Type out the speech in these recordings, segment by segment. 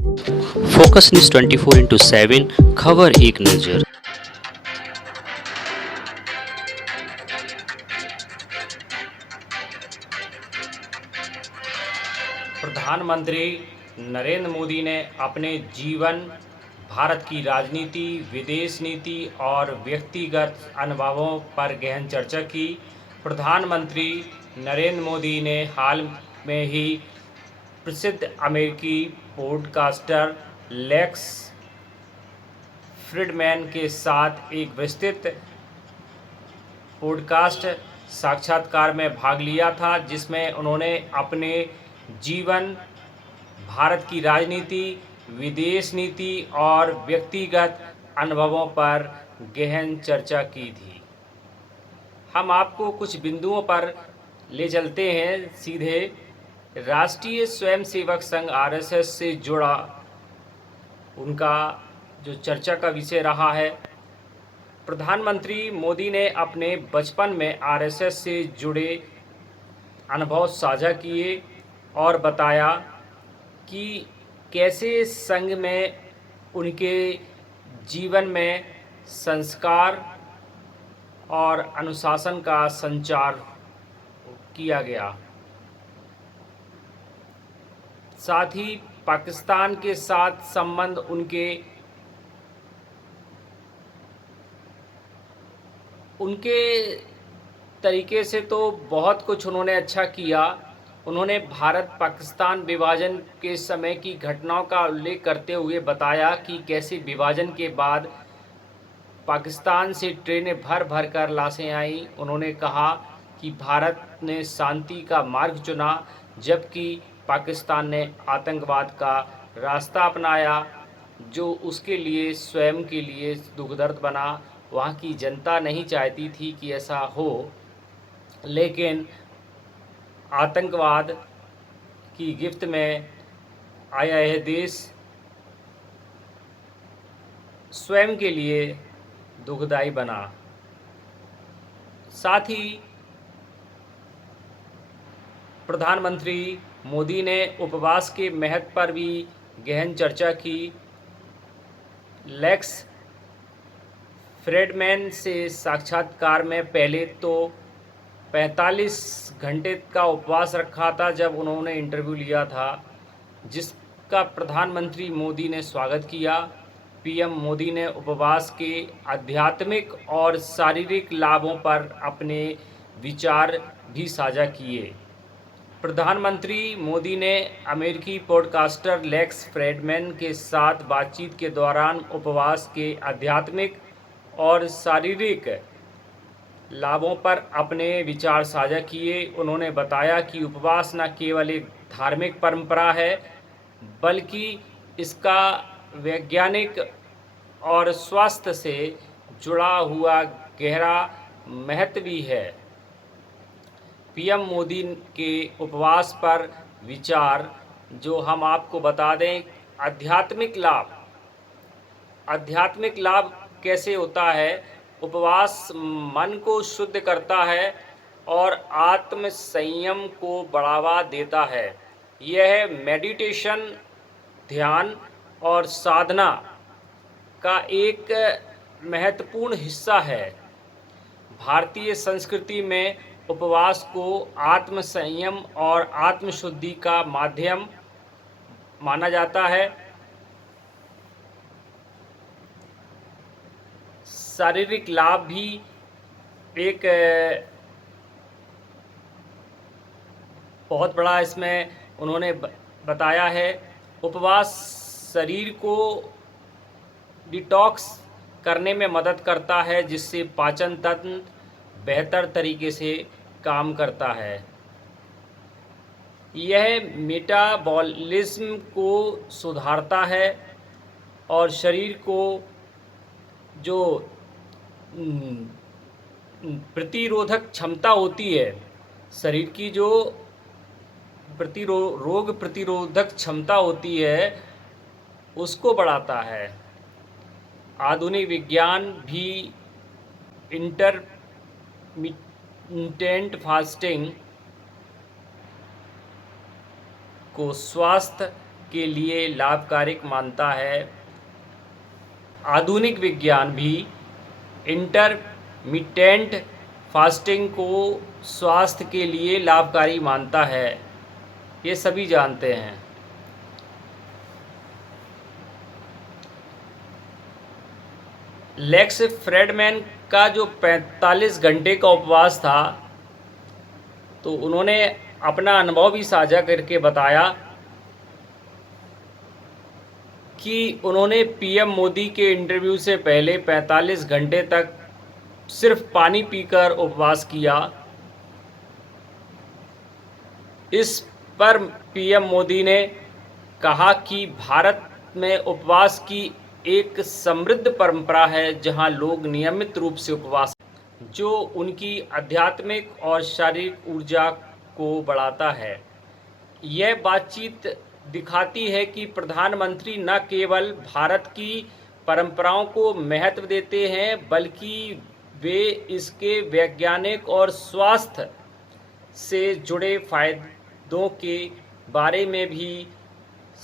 Focus news 24/7 खबर एक नज़र। प्रधानमंत्री नरेंद्र मोदी ने अपने जीवन, भारत की राजनीति, विदेश नीति और व्यक्तिगत अनुभवों पर गहन चर्चा की। प्रधानमंत्री नरेंद्र मोदी ने हाल में ही प्रसिद्ध अमेरिकी पॉडकास्टर लेक्स फ्रीडमैन के साथ एक विस्तृत पॉडकास्ट साक्षात्कार में भाग लिया था, जिसमें उन्होंने अपने जीवन, भारत की राजनीति, विदेश नीति और व्यक्तिगत अनुभवों पर गहन चर्चा की थी। हम आपको कुछ बिंदुओं पर ले चलते हैं सीधे। राष्ट्रीय स्वयंसेवक संघ आरएसएस से जुड़ा उनका जो चर्चा का विषय रहा है। प्रधानमंत्री मोदी ने अपने बचपन में आरएसएस से जुड़े अनुभव साझा किए और बताया कि कैसे संघ में उनके जीवन में संस्कार और अनुशासन का संचार किया गया। साथ ही पाकिस्तान के साथ संबंध उनके तरीके से तो बहुत कुछ उन्होंने अच्छा किया। उन्होंने भारत पाकिस्तान विभाजन के समय की घटनाओं का उल्लेख करते हुए बताया कि कैसे विभाजन के बाद पाकिस्तान से ट्रेनें भर भर कर लाशें आईं। उन्होंने कहा कि भारत ने शांति का मार्ग चुना, जबकि पाकिस्तान ने आतंकवाद का रास्ता अपनाया, जो उसके लिए स्वयं के लिए दुखदर्द बना। वहाँ की जनता नहीं चाहती थी कि ऐसा हो, लेकिन आतंकवाद की गिरफ्त में आया यह देश स्वयं के लिए दुखदाई बना। साथ ही प्रधानमंत्री मोदी ने उपवास के महत्व पर भी गहन चर्चा की। लेक्स फ्रीडमैन से साक्षात्कार में पहले तो 45 घंटे का उपवास रखा था जब उन्होंने इंटरव्यू लिया था, जिसका प्रधानमंत्री मोदी ने स्वागत किया। पीएम मोदी ने उपवास के आध्यात्मिक और शारीरिक लाभों पर अपने विचार भी साझा किए। प्रधानमंत्री मोदी ने अमेरिकी पॉडकास्टर लेक्स फ्रीडमैन के साथ बातचीत के दौरान उपवास के आध्यात्मिक और शारीरिक लाभों पर अपने विचार साझा किए। उन्होंने बताया कि उपवास न केवल एक धार्मिक परंपरा है, बल्कि इसका वैज्ञानिक और स्वास्थ्य से जुड़ा हुआ गहरा महत्व भी है। पीएम मोदी के उपवास पर विचार जो हम आपको बता दें, आध्यात्मिक लाभ कैसे होता है। उपवास मन को शुद्ध करता है और आत्म संयम को बढ़ावा देता है। यह मेडिटेशन, ध्यान और साधना का एक महत्वपूर्ण हिस्सा है। भारतीय संस्कृति में उपवास को आत्म संयम और आत्मशुद्धि का माध्यम माना जाता है। शारीरिक लाभ भी एक बहुत बड़ा इसमें उन्होंने बताया है। उपवास शरीर को डिटॉक्स करने में मदद करता है, जिससे पाचन तंत्र बेहतर तरीके से काम करता है। यह मेटाबॉलिज्म को सुधारता है और शरीर को जो प्रतिरोधक क्षमता होती है, शरीर की जो रोग प्रतिरोधक क्षमता होती है, उसको बढ़ाता है। आधुनिक विज्ञान भी इंटरमिटेंट फास्टिंग को स्वास्थ्य के लिए लाभकारी मानता है। आधुनिक विज्ञान भी इंटरमिटेंट फास्टिंग को स्वास्थ्य के लिए लाभकारी मानता है, ये सभी जानते हैं। लेक्स फ्रेडमैन का जो 45 घंटे का उपवास था, तो उन्होंने अपना अनुभव भी साझा करके बताया कि उन्होंने पीएम मोदी के इंटरव्यू से पहले 45 घंटे तक सिर्फ पानी पीकर उपवास किया। इस पर पीएम मोदी ने कहा कि भारत में उपवास की एक समृद्ध परंपरा है, जहां लोग नियमित रूप से उपवास, जो उनकी आध्यात्मिक और शारीरिक ऊर्जा को बढ़ाता है। यह बातचीत दिखाती है कि प्रधानमंत्री न केवल भारत की परंपराओं को महत्व देते हैं, बल्कि वे इसके वैज्ञानिक और स्वास्थ्य से जुड़े फायदों के बारे में भी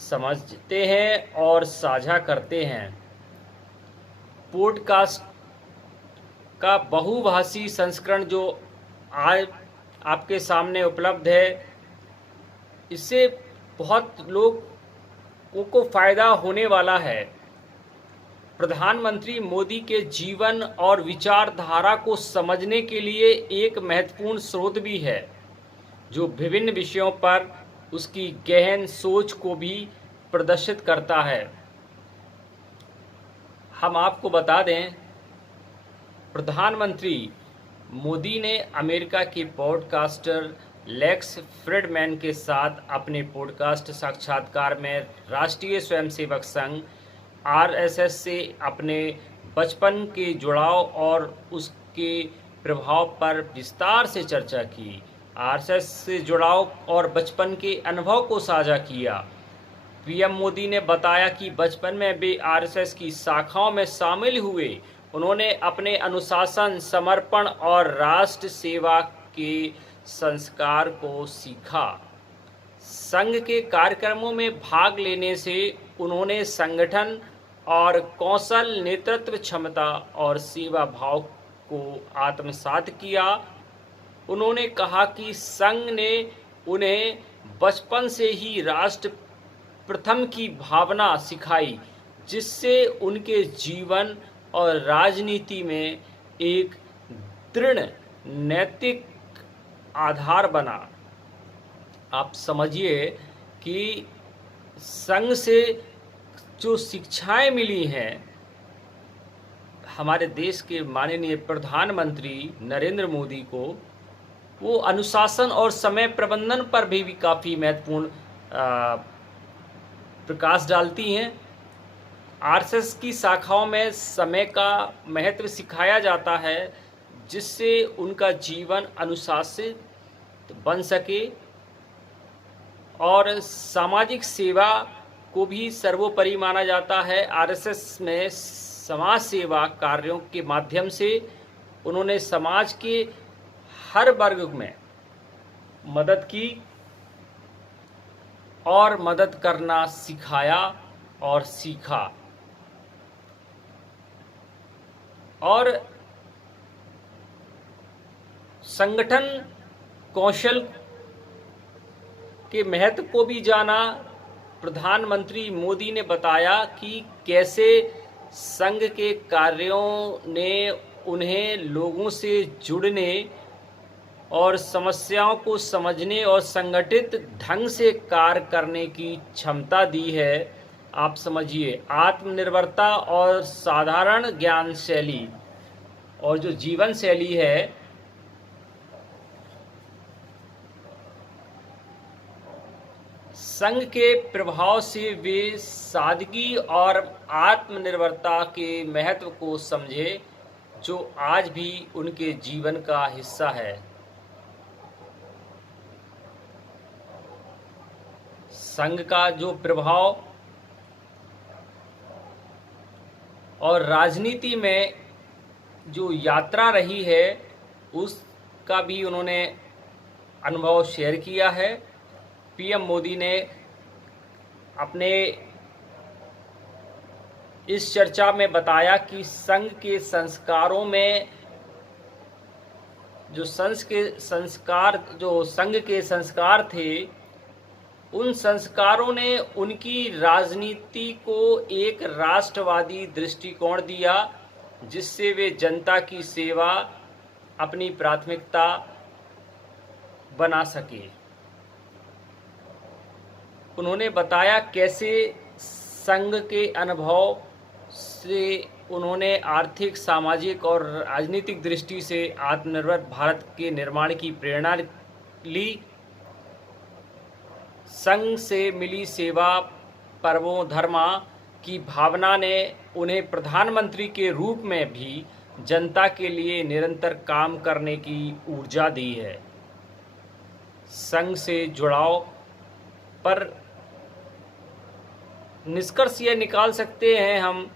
समझते हैं और साझा करते हैं। पॉडकास्ट का बहुभाषी संस्करण जो आज आपके सामने उपलब्ध है, इससे बहुत लोगों को फ़ायदा होने वाला है। प्रधानमंत्री मोदी के जीवन और विचारधारा को समझने के लिए एक महत्वपूर्ण स्रोत भी है, जो विभिन्न विषयों पर उसकी गहन सोच को भी प्रदर्शित करता है। हम आपको बता दें, प्रधानमंत्री मोदी ने अमेरिका के पॉडकास्टर लेक्स फ्रीडमैन के साथ अपने पॉडकास्ट साक्षात्कार में राष्ट्रीय स्वयंसेवक संघ आरएसएस से अपने बचपन के जुड़ाव और उसके प्रभाव पर विस्तार से चर्चा की। आरएसएस से जुड़ाव और बचपन के अनुभव को साझा किया। पीएम मोदी ने बताया कि बचपन में वे आरएसएस की शाखाओं में शामिल हुए। उन्होंने अपने अनुशासन, समर्पण और राष्ट्र सेवा के संस्कार को सीखा। संघ के कार्यक्रमों में भाग लेने से उन्होंने संगठन और कौशल, नेतृत्व क्षमता और सेवा भाव को आत्मसात किया। उन्होंने कहा कि संघ ने उन्हें बचपन से ही राष्ट्र प्रथम की भावना सिखाई, जिससे उनके जीवन और राजनीति में एक दृढ़ नैतिक आधार बना। आप समझिए कि संघ से जो शिक्षाएं मिली हैं, हमारे देश के माननीय प्रधानमंत्री नरेंद्र मोदी को, वो अनुशासन और समय प्रबंधन पर भी काफ़ी महत्वपूर्ण प्रकाश डालती हैं। आरएसएस की शाखाओं में समय का महत्व सिखाया जाता है, जिससे उनका जीवन अनुशासित बन सके और सामाजिक सेवा को भी सर्वोपरि माना जाता है। आरएसएस में समाज सेवा कार्यों के माध्यम से उन्होंने समाज के हर वर्ग में मदद की और मदद करना सिखाया और सीखा। और संगठन कौशल के महत्व को भी जाना। प्रधानमंत्री मोदी ने बताया कि कैसे संघ के कार्यों ने उन्हें लोगों से जुड़ने और समस्याओं को समझने और संगठित ढंग से कार्य करने की क्षमता दी है। आप समझिए, आत्मनिर्भरता और साधारण ज्ञान शैली और जो जीवन शैली है, संघ के प्रभाव से वे सादगी और आत्मनिर्भरता के महत्व को समझे, जो आज भी उनके जीवन का हिस्सा है। संघ का जो प्रभाव और राजनीति में जो यात्रा रही है, उसका भी उन्होंने अनुभव शेयर किया है। पीएम मोदी ने अपने इस चर्चा में बताया कि संघ के संस्कारों में जो संघ के संस्कार थे, उन संस्कारों ने उनकी राजनीति को एक राष्ट्रवादी दृष्टिकोण दिया, जिससे वे जनता की सेवा अपनी प्राथमिकता बना सके। उन्होंने बताया कैसे संघ के अनुभव से उन्होंने आर्थिक, सामाजिक और राजनीतिक दृष्टि से आत्मनिर्भर भारत के निर्माण की प्रेरणा ली। संघ से मिली सेवा परमो धर्मा की भावना ने उन्हें प्रधानमंत्री के रूप में भी जनता के लिए निरंतर काम करने की ऊर्जा दी है। संघ से जुड़ाव पर निष्कर्ष यह निकाल सकते हैं हम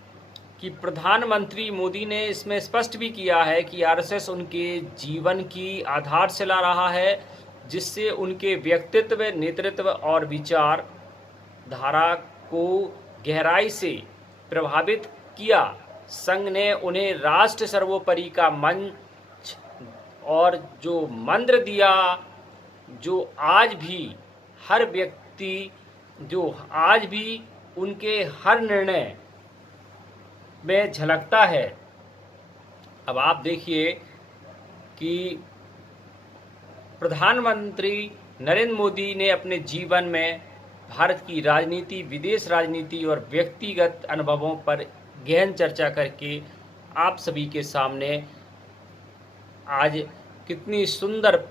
कि प्रधानमंत्री मोदी ने इसमें स्पष्ट भी किया है कि आरएसएस उनके जीवन की आधारशिला रहा है, जिससे उनके व्यक्तित्व, नेतृत्व और विचार धारा को गहराई से प्रभावित किया। संघ ने उन्हें राष्ट्र सर्वोपरि का मंच और जो मंत्र दिया, जो आज भी उनके हर निर्णय में झलकता है। अब आप देखिए कि प्रधानमंत्री नरेंद्र मोदी ने अपने जीवन में भारत की राजनीति, विदेश राजनीति और व्यक्तिगत अनुभवों पर गहन चर्चा करके आप सभी के सामने आज कितनी सुंदर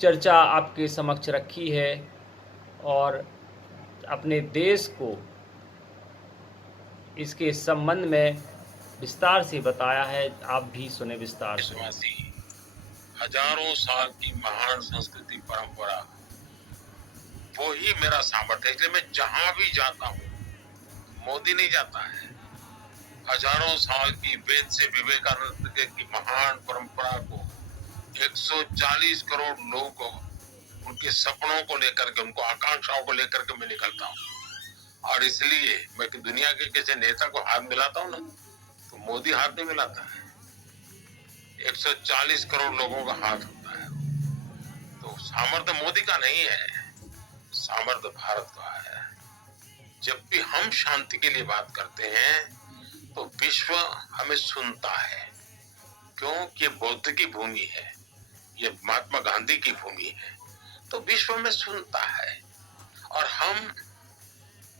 चर्चा आपके समक्ष रखी है और अपने देश को इसके संबंध में विस्तार से बताया है। आप भी सुने विस्तार से। हजारों साल की महान संस्कृति परंपरा, वो ही मेरा सामर्थ्य है। इसलिए मैं जहां भी जाता हूँ, मोदी नहीं जाता है, हजारों साल की वेद से विवेकानंद की महान परंपरा को 140 करोड़ लोगों को, उनके सपनों को लेकर के, उनको आकांक्षाओं को लेकर के मैं निकलता हूँ। और इसलिए मैं दुनिया के किसी नेता को हाथ मिलाता हूँ ना, तो मोदी हाथ नहीं मिलाता है, 140 करोड़ लोगों का हाथ होता है। तो सामर्थ्य मोदी का नहीं है, सामर्थ्य भारत का है। जब भी हम शांति के लिए बात करते हैं तो विश्व हमें सुनता है, क्योंकि बौद्ध की भूमि है, ये महात्मा गांधी की भूमि है, तो विश्व में सुनता है। और हम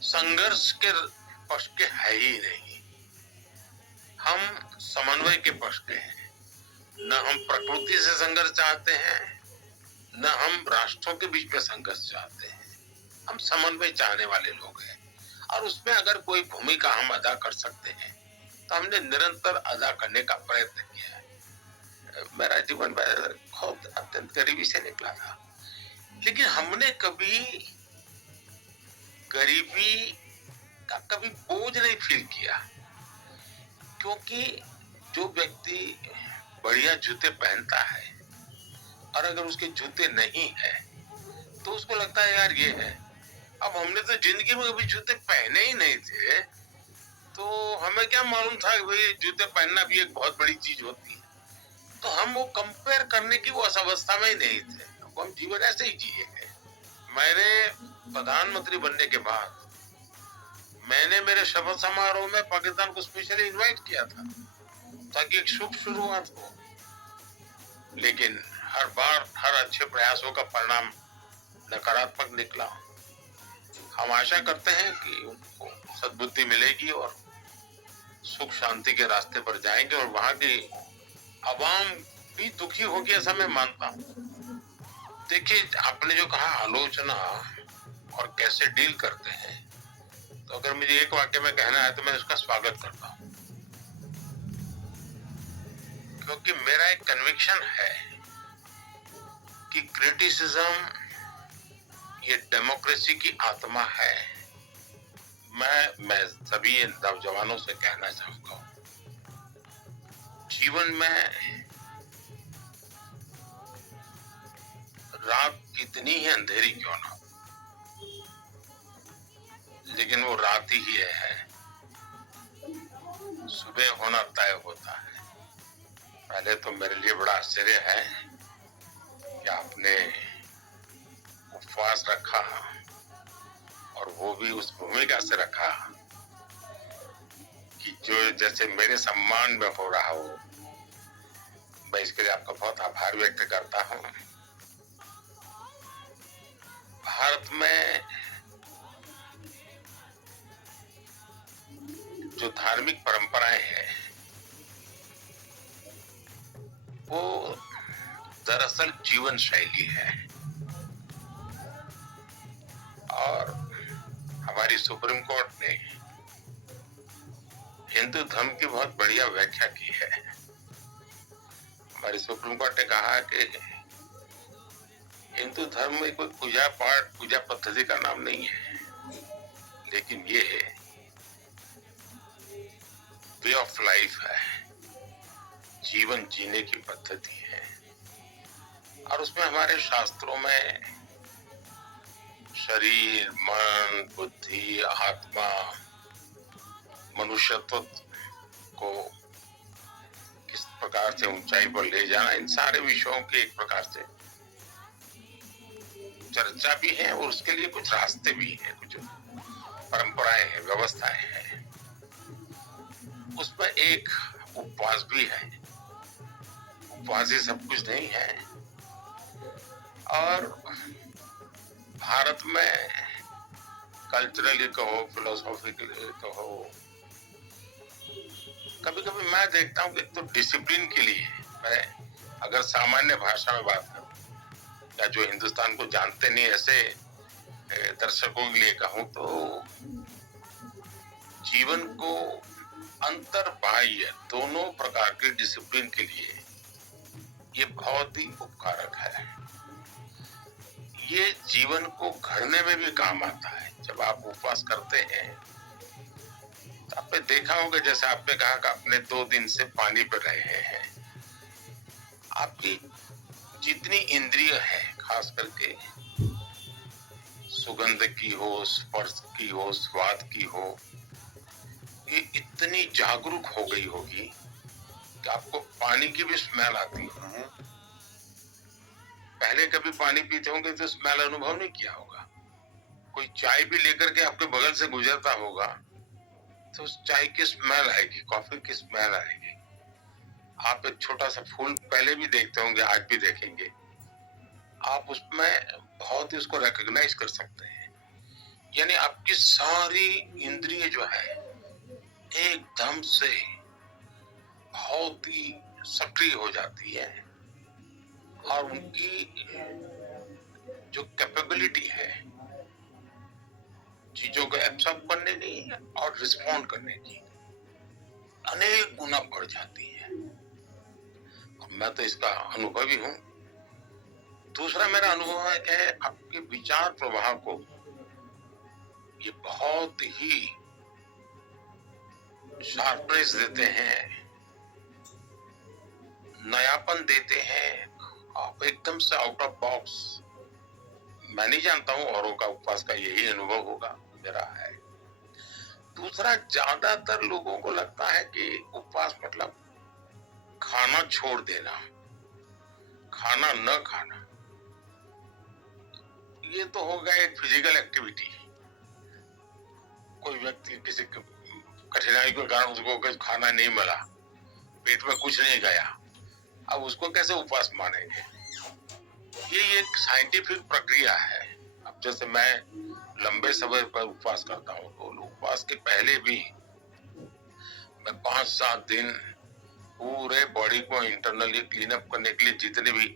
संघर्ष के पक्ष के है ही नहीं, हम समन्वय के पक्ष के हैं। न हम प्रकृति से संघर्ष चाहते हैं, न हम राष्ट्रों के बीच में संघर्ष चाहते हैं, हम समन्वय चाहने वाले लोग हैं। और उसमें अगर कोई भूमिका हम अदा कर सकते हैं तो हमने निरंतर अदा करने का प्रयत्न किया है। मेरा जीवन बहुत अत्यंत गरीबी से निकला था, लेकिन हमने कभी गरीबी का कभी बोझ नहीं फील किया, क्योंकि जो व्यक्ति बढ़िया जूते पहनता है और अगर उसके जूते नहीं है तो उसको लगता है यार ये है। अब हमने तो जिंदगी में कभी जूते पहने ही नहीं थे, तो हमें क्या मालूम था कि भाई जूते पहनना भी एक बहुत बड़ी चीज होती है। तो हम वो कंपेयर करने की वो अवस्था में ही नहीं थे, तो हम जीवन ऐसे ही जिए गए। मैंने प्रधानमंत्री बनने के बाद मैंने मेरे शपथ समारोह में पाकिस्तान को स्पेशली इनवाइट किया था ताकि एक शुभ शुरुआत हो, लेकिन हर बार हर अच्छे प्रयासों का परिणाम नकारात्मक निकला। हम आशा करते हैं कि उनको सद्बुद्धि मिलेगी और सुख शांति के रास्ते पर जाएंगे और वहां की आवाम भी दुखी होगी, ऐसा मैं मानता हूँ। देखिए, आपने जो कहा आलोचना और कैसे डील करते हैं, तो अगर मुझे एक वाक्य में कहना है तो मैं उसका स्वागत करता हूँ, क्योंकि मेरा एक कन्विक्शन है कि क्रिटिसिज्म ये डेमोक्रेसी की आत्मा है। मैं सभी नौजवानों से कहना चाहूंगा, जीवन में रात कितनी ही अंधेरी क्यों ना हो, लेकिन वो रात ही है, सुबह होना तय होता है। पहले तो मेरे लिए बड़ा आश्चर्य है कि आपने उपवास रखा, और वो भी उस भूमिका से रखा कि जो जैसे मेरे सम्मान में हो रहा हो। मैं इसके लिए आपका बहुत आभार व्यक्त करता हूँ। भारत में जो धार्मिक परंपराएं हैं वो दरअसल जीवन शैली है, और हमारी सुप्रीम कोर्ट ने हिंदू धर्म की बहुत बढ़िया व्याख्या की है। हमारी सुप्रीम कोर्ट ने कहा कि हिंदू धर्म में कोई पूजा पाठ, पूजा पद्धति का नाम नहीं है, लेकिन ये वे ऑफ लाइफ है, जीवन जीने की पद्धति है। और उसमें हमारे शास्त्रों में शरीर, मन, बुद्धि, आत्मा, मनुष्यत्व को किस प्रकार से ऊंचाई पर ले जाना, इन सारे विषयों की एक प्रकार से चर्चा भी है, और उसके लिए कुछ रास्ते भी हैं, कुछ परंपराएं हैं, व्यवस्थाएं हैं। उसमें एक उपवास भी है। उपवास ही सब कुछ नहीं है। और भारत में कल्चरली कहो, फिलोसॉफिकली कहो, कभी कभी मैं देखता हूँ कि तो डिसिप्लिन के लिए, मैं अगर सामान्य भाषा में बात करूं या जो हिंदुस्तान को जानते नहीं ऐसे दर्शकों के लिए कहूं, तो जीवन को अंतर बाह्य दोनों प्रकार के डिसिप्लिन के लिए ये बहुत ही उपकारक है। ये जीवन को घड़ने में भी काम आता है। जब आप उपवास करते हैं तो आपने देखा होगा, जैसे आपने कहा कि आपने 2 दिन से पानी पर रहे हैं, आपकी जितनी इंद्रिय है, खास करके सुगंध की हो, स्पर्श की हो, स्वाद की हो, ये इतनी जागरूक हो गई होगी कि आपको पानी की भी स्मेल आती है। पहले कभी पानी पीते होंगे तो स्मेल अनुभव नहीं किया होगा। कोई चाय भी लेकर के आपके बगल से गुजरता होगा तो उस चाय की स्मेल आएगी, कॉफी की स्मेल आएगी। आप एक छोटा सा फूल पहले भी देखते होंगे, आज भी देखेंगे, आप उसमें बहुत ही उसको रिकॉग्नाइज कर सकते हैं। यानी आपकी सारी इंद्रिय जो है एकदम से बहुत ही सक्रिय हो जाती है, और उनकी जो कैपेबिलिटी है चीजों को एब्सॉर्ब करने की और रिस्पॉन्ड करने की अनेक गुना बढ़ जाती है। और मैं तो इसका अनुभवी हूं। दूसरा मेरा अनुभव है कि आपके विचार प्रवाह को ये बहुत ही शार्पनेस देते हैं, नयापन देते हैं। आप एकदम से आउट ऑफ बॉक्स, मैं नहीं जानता हूं औरों का उपवास का यही अनुभव होगा, मेरा है। दूसरा, ज्यादातर लोगों को लगता है कि उपवास मतलब खाना छोड़ देना, खाना न खाना। ये तो हो गया एक फिजिकल एक्टिविटी। कोई व्यक्ति किसी कठिनाई के कारण उसको खाना नहीं मिला, पेट में कुछ नहीं गया, अब उसको कैसे उपवास मानेंगे? ये एक साइंटिफिक प्रक्रिया है। अब जैसे मैं लंबे समय पर उपवास करता हूँ, तो उपवास के पहले भी मैं 5-7 दिन पूरे बॉडी को इंटरनली क्लीन अप करने के लिए जितने भी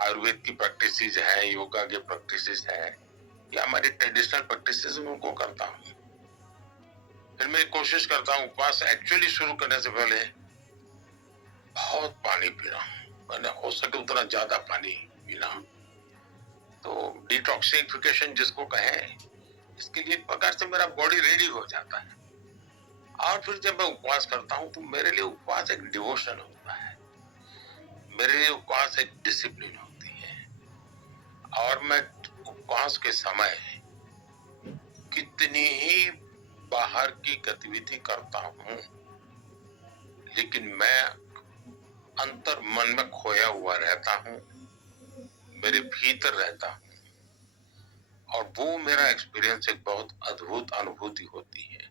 आयुर्वेद की प्रैक्टिसेस हैं, योगा के प्रैक्टिसेस हैं, या हमारी ट्रेडिशनल प्रैक्टिसेस उनको करता हूँ। फिर मैं कोशिश करता हूँ उपवास एक्चुअली शुरू करने से पहले बहुत पानी पीना, मैंने हो सके उतना ज्यादा पानी पीना। तो डिटॉक्सिफिकेशन जिसको कहें, इसके लिए एक प्रकार से मेरा बॉडी रेडी हो जाता है। और फिर जब मैं उपवास करता हूँ तो मेरे लिए उपवास एक डिवोशन होता है, मेरे लिए उपवास एक डिसिप्लिन होती है। और मैं उपवास के समय कितनी ही बाहर की गतिविधि करता हूं, लेकिन मैं अंतर मन में खोया हुआ रहता हूं, मेरे भीतर रहता हूं। और वो मेरा एक्सपीरियंस एक बहुत अद्भुत अनुभूति होती है।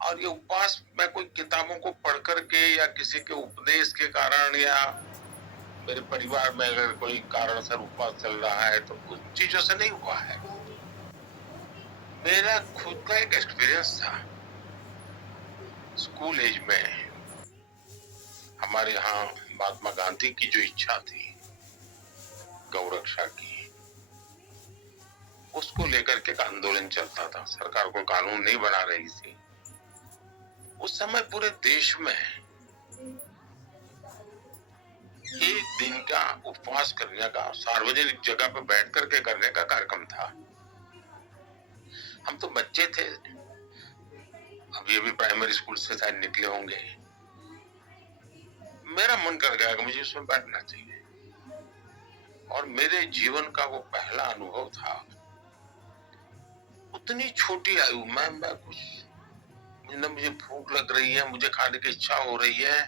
और ये उपवास मैं कोई किताबों को पढ़ करके या किसी के उपदेश के कारण या मेरे परिवार में अगर कोई कारणसर उपवास चल रहा है तो उन चीजों से नहीं हुआ है। मेरा खुद का एक एक्सपीरियंस था। स्कूल एज में हमारे यहाँ महात्मा गांधी की जो इच्छा थी गौ रक्षा की, उसको लेकर के एक आंदोलन चलता था। सरकार को कानून नहीं बना रही थी। उस समय पूरे देश में एक दिन का उपवास करने का, सार्वजनिक जगह पर बैठ करके करने का कार्यक्रम था। हम तो बच्चे थे, अभी प्राइमरी स्कूल से शायद निकले होंगे। मेरा मन कर गया कि मुझे उसमें बैठना चाहिए। और मेरे जीवन का वो पहला अनुभव था। उतनी छोटी आयु में मैं कुछ, मुझे भूख लग रही है, मुझे खाने की इच्छा हो रही है,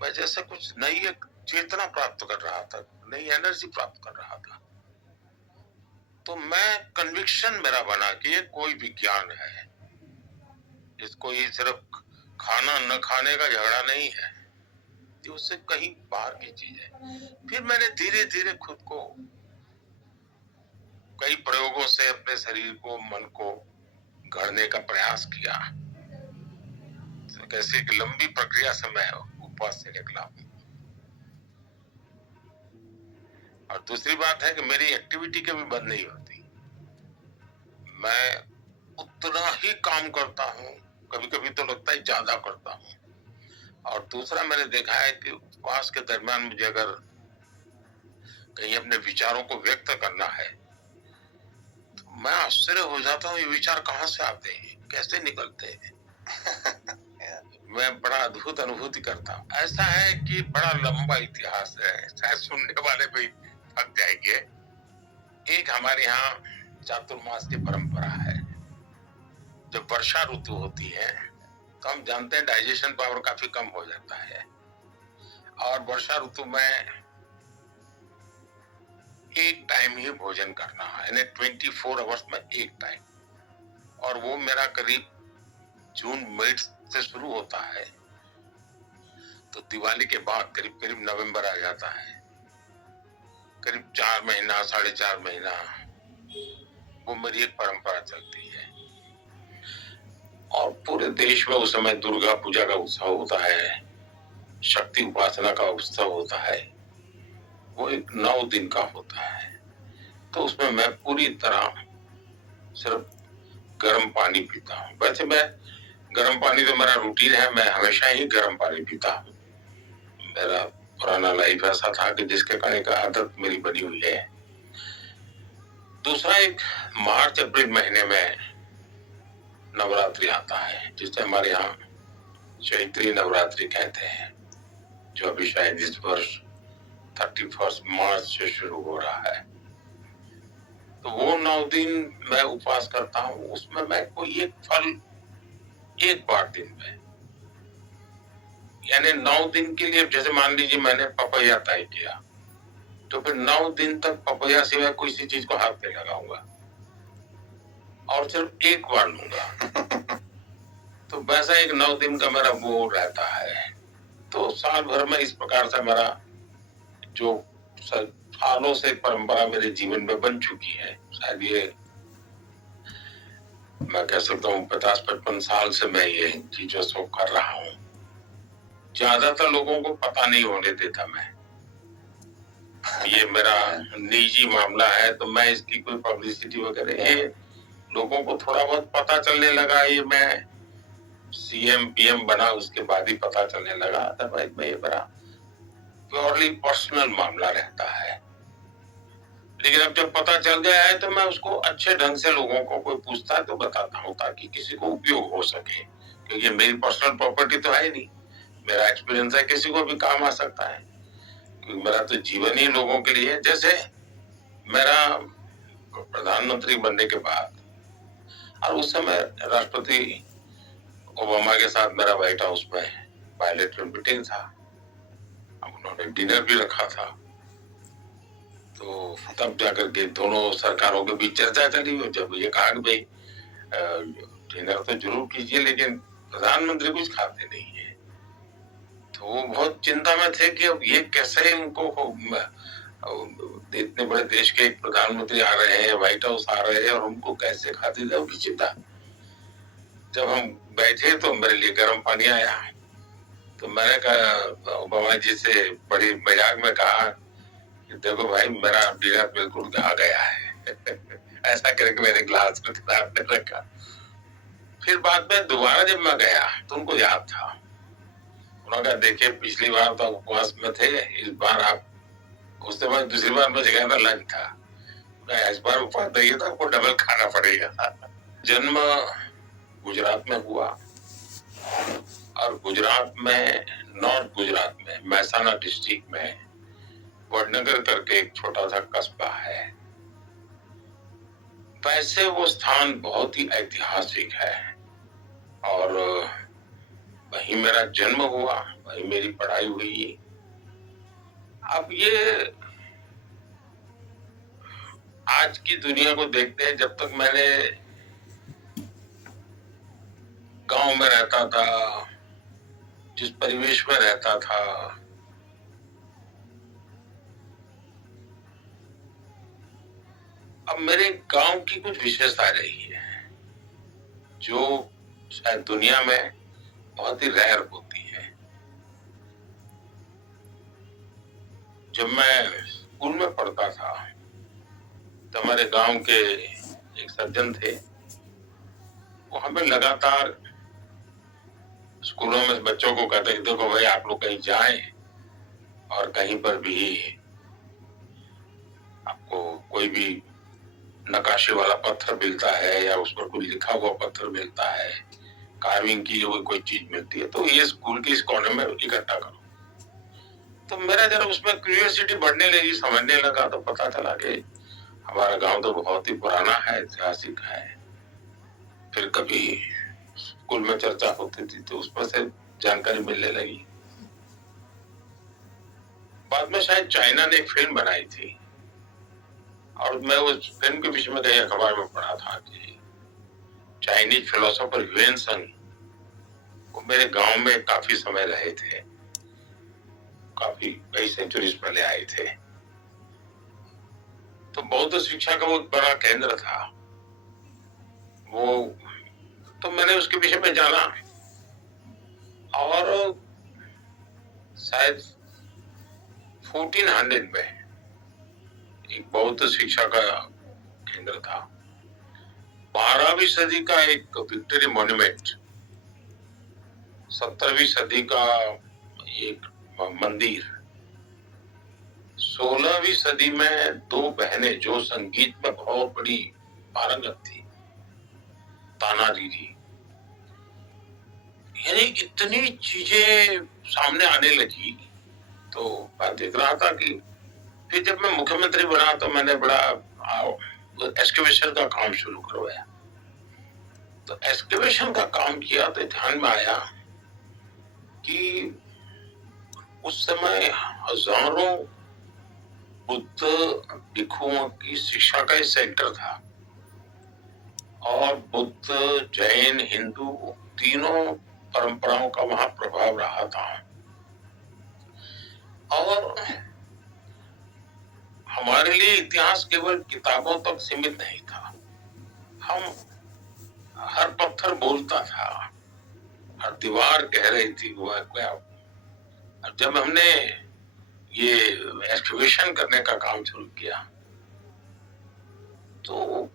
मैं जैसे कुछ नई एक चेतना प्राप्त कर रहा था, नई एनर्जी प्राप्त कर रहा था। तो मैं कन्विक्शन मेरा बना कि ये कोई विज्ञान है, इसको ये सिर्फ खाना न खाने का झगड़ा नहीं है, ये उससे कहीं बाहर की चीज है। फिर मैंने धीरे धीरे खुद को कई प्रयोगों से अपने शरीर को, मन को गढ़ने का प्रयास किया। तो कैसे एक लंबी प्रक्रिया से मैं उपवास से निकला हूं। और दूसरी बात है कि मेरी एक्टिविटी कभी बंद नहीं होती। मैं उतना ही काम करता हूं, कभी कभी तो लगता है ज्यादा करता हूं। और दूसरा मैंने देखा है कि उपवास के दरमियान मुझे अगर कहीं अपने विचारों को व्यक्त करना है तो मैं आश्चर्य हो जाता हूँ, ये विचार कहाँ से आते हैं, कैसे निकलते हैं। मैं बड़ा अद्भुत अनुभूति करता हूँ। ऐसा है कि बड़ा लंबा इतिहास है, शायद सुनने वाले भी थक जाएंगे। एक हमारे यहाँ चातुर्मास की परंपरा है। जब वर्षा ऋतु होती है तो हम जानते हैं डाइजेशन पावर काफी कम हो जाता है। और वर्षा ऋतु में एक टाइम ही भोजन करना है, यानी 24 आवर्स में एक टाइम। और वो मेरा करीब जून मई से शुरू होता है, तो दिवाली के बाद करीब करीब नवंबर आ जाता है। करीब 4 महीना, 4.5 महीना वो मेरी एक परंपरा चलती है। और पूरे देश में उस समय दुर्गा पूजा का उत्सव होता है, शक्ति उपासना का उत्सव होता है। वो एक 9 दिन का होता है। तो उसमें मैं पूरी तरह सिर्फ गर्म पानी पीता हूँ। वैसे मैं गर्म पानी तो मेरा रूटीन है, मैं हमेशा ही गर्म पानी पीता हूँ। मेरा पुराना लाइफ ऐसा था कि जिसके कारण का आदत मेरी बनी हुई है। दूसरा, एक मार्च अप्रैल महीने में नवरात्रि आता है, जिसे हमारे यहाँ चैत्री नवरात्रि कहते हैं, जो अभी शायद इस वर्ष 31 मार्च से शुरू हो रहा है। तो वो 9 दिन मैं उपवास करता हूँ। उसमें मैं कोई एक फल एक बार दिन में, यानी 9 दिन के लिए, जैसे मान लीजिए मैंने पपैया तय किया, तो फिर 9 दिन तक पपैया सिवाय कोई सी चीज को हाथ नहीं लगाऊंगा और सिर्फ एक बार लूंगा। तो वैसा एक 9 दिन का मेरा वो रहता है। तो साल भर में इस प्रकार से मेरा जो सालों से परंपरा मेरे जीवन में बन चुकी है, शायद ये मैं कह सकता हूँ 50-55 साल से मैं ये चीजों को कर रहा हूँ। ज्यादातर लोगों को पता नहीं होने देता मैं। ये मेरा निजी मामला है, तो मैं इसकी कोई पब्लिसिटी वगैरह, ये लोगों को थोड़ा बहुत पता चलने लगा, ये मैं सीएम पीएम बना उसके बाद ही पता चलने लगा। अदरवाइज में ये मेरा प्योरली पर्सनल मामला रहता है। लेकिन अब जब पता चल गया है तो मैं उसको अच्छे ढंग से लोगों को कोई पूछता है तो बताता हूँ, ताकि किसी को उपयोग हो सके। क्योंकि मेरी पर्सनल प्रॉपर्टी तो है नहीं, मेरा एक्सपीरियंस है, किसी को भी काम आ सकता है। क्योंकि मेरा तो जीवन ही लोगों के लिए, जैसे मेरा प्रधानमंत्री बनने के बाद, और उस समय राष्ट्रपति ओबामा के साथ मेरा व्हाइट हाउस में बायलैटरल मीटिंग था। अब उन्होंने डिनर भी रखा था, तो तब जाकर के दोनों सरकारों के बीच चर्चा चली। और जब ये कहा कि भाई डिनर तो जरूर कीजिए, लेकिन प्रधानमंत्री कुछ खाते नहीं है, तो वो बहुत चिंता में थे कि अब ये कैसे इनको, इतने बड़े देश के एक प्रधानमंत्री आ रहे हैं, व्हाइट हाउस आ रहे हैं, और उनको कैसे खाते थे, उनकी चिंता। जब हम बैठे तो मेरे लिए गर्म पानी आया, तो मैंने कहा ओबामा जी से बड़ी मजाक में कहा कि देखो भाई, मेरा डिनर बिल्कुल आ गया है। ऐसा करके मेरे ग्लास में सामने रखा। फिर बाद में दोबारा जब मैं गया तो उनको याद था। उन्होंने कहा देखिए, पिछली बार तो उपवास में थे, इस बार आप, उस समय दूसरी बार मैं जगह था लंच था, इस बार उपवास देखिए तो आपको डबल खाना पड़ेगा। जन्म गुजरात में हुआ, और गुजरात में, नॉर्थ गुजरात में महसाना डिस्ट्रिक्ट में वडनगर करके एक छोटा सा कस्बा है। वैसे वो स्थान बहुत ही ऐतिहासिक है, और वहीं मेरा जन्म हुआ, वहीं मेरी पढ़ाई हुई। अब ये आज की दुनिया को देखते हैं, जब तक मैंने गांव में रहता था, जिस परिवेश में रहता था, अब मेरे गांव की कुछ विशेषता रही है जो शायद दुनिया में बहुत ही रेयर होती है। जब मैं स्कूल में पढ़ता था तो हमारे गांव के एक सज्जन थे, वो हमें लगातार स्कूलों में बच्चों को कहते कि देखो भाई, आप लोग कहीं जाएं और कहीं पर भी आपको कोई भी नक्काशी वाला पत्थर मिलता है या उस पर कोई लिखा हुआ पत्थर मिलता है, कार्विंग की हुई कोई चीज मिलती है, तो ये स्कूल के इस कोने में इकट्ठा करो। तो मेरा जरा उसमें क्यूरियोसिटी बढ़ने लगी, समझने लगा, तो पता चला कि हमारा गांव तो बहुत ही पुराना है, ऐतिहासिक है। फिर कभी स्कूल में चर्चा होती थी तो उसमें से जानकारी मिलने लगी। बाद में शायद चाइना ने एक फिल्म बनाई थी, और मैं उस फिल्म के विषय में कहीं अखबार में पढ़ा था कि चाइनीज फिलोसोफर ह्यूएन त्संग वो मेरे गांव में काफी समय रहे थे, काफी कई सेंचुरीज पहले आए थे। तो बौद्ध शिक्षा का वो बड़ा केंद्र था वो, तो मैंने उसके विषय में जाना, और शायद 1400 में एक बौद्ध शिक्षा का केंद्र था। 12वीं सदी का एक विक्टोरी मॉन्यूमेंट, 17वीं सदी का एक मंदिर, 16वीं सदी में 2 बहनें जो संगीत में बहुत बड़ी पारंगत थी, तानाजी जी। यानी इतनी चीजें सामने आने लगी, तो मैं देख रहा था कि फिर जब मैं मुख्यमंत्री बना तो मैंने बड़ा एक्सकेवेशन का काम शुरू करवाया। तो एक्सकेवेशन का काम किया तो ध्यान में आया कि उस समय हजारों बुद्ध भिक्षुओं की शिक्षा का सेंटर था, और बुद्ध, जैन, हिंदू तीनों परंपराओं का वहां प्रभाव रहा था। और हमारे लिए इतिहास केवल किताबों तक सीमित नहीं था। हम, हर पत्थर बोलता था, हर दीवार कह रही थी वो क्या। जब हमने ये एक्सकेवेशन करने का काम शुरू किया तो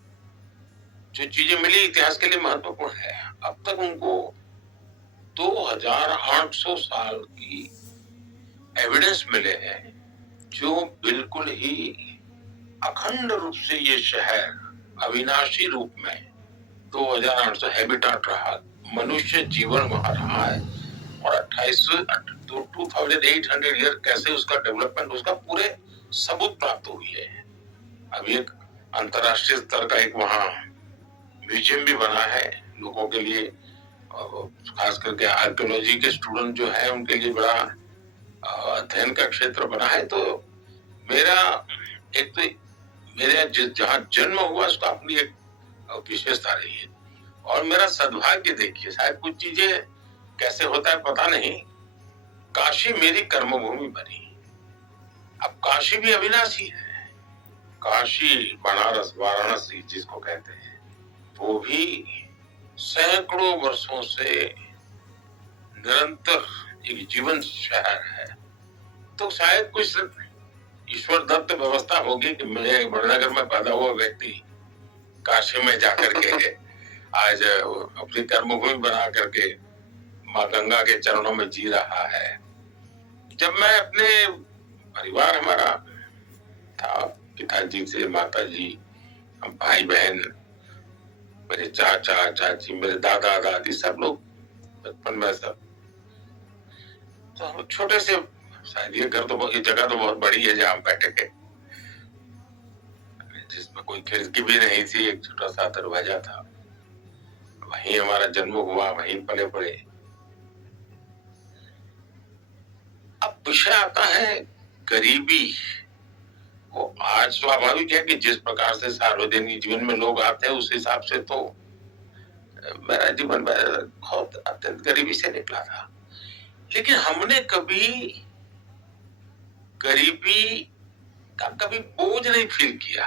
जो चीजें मिली इतिहास के लिए महत्वपूर्ण है। अब तक उनको 2800 साल की एविडेंस मिले हैं जो बिल्कुल ही अखंड रूप से ये शहर अविनाशी रूप में 2800 हैबिटाट रहा, मनुष्य जीवन वहां रहा है, और 2800 ईयर कैसे उसका डेवलपमेंट, उसका पूरे सबूत प्राप्त हुई है। अब एक अंतर्राष्ट्रीय स्तर का एक वहाँ म्यूजियम भी बना है लोगों के लिए, खास करके आर्कियोलॉजी के स्टूडेंट जो है उनके लिए बड़ा अध्ययन का क्षेत्र बना है। तो मेरा एक तो मेरे जहाँ जन्म हुआ उसका अपनी एक विशेषता रही है, और मेरा सद्भाग्य देखिए, शायद कुछ चीजें कैसे होता है पता नहीं, काशी मेरी कर्मभूमि बनी। अब काशी भी अविनाशी है, काशी बनारस वाराणसी जिसको कहते हैं, वो भी सैकड़ों वर्षों से निरंतर एक जीवन शहर है। तो शायद कुछ ईश्वर दत्त व्यवस्था होगी कि मैं बड़नगर में पैदा हुआ व्यक्ति काशी में जाकर के आज अपनी कर्मभूमि बना करके माँ गंगा के चरणों में जी रहा है। जब मैं अपने परिवार हमारा था, पिताजी से माताजी, हम भाई बहन, मेरे चाचा चाची, मेरे दादा दादी, सब लोग बचपन में सब, तो छोटे से, शायद ये जगह तो बहुत बड़ी है जहाँ बैठे थे, जिसमें कोई खिड़की भी नहीं थी, एक छोटा सा दरवाजा था, वहीं हमारा जन्म हुआ, वहीं पले पड़े। अब विषय आता है गरीबी। वो आज स्वाभाविक है कि जिस प्रकार से सार्वजनिक जीवन में लोग आते हैं उस हिसाब से तो मेरा जीवन बहुत अत्यंत गरीबी से निकला था, लेकिन हमने कभी गरीबी का कभी बोझ नहीं फील किया,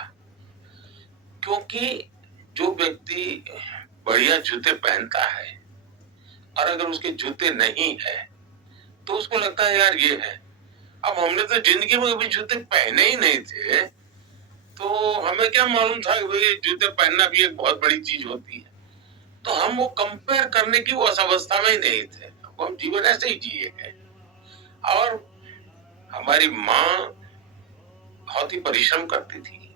क्योंकि जो व्यक्ति बढ़िया जूते पहनता है और अगर उसके जूते नहीं है तो उसको लगता है यार ये है। अब हमने तो जिंदगी में कभी जूते पहने ही नहीं थे, तो हमें क्या मालूम था कि भाई जूते पहनना भी एक बहुत बड़ी चीज होती है। तो हम वो कंपेयर करने की वो अवस्था में ही नहीं थे, वो हम जीवन ऐसे ही जिए गए। और हमारी माँ बहुत ही परिश्रम करती थी,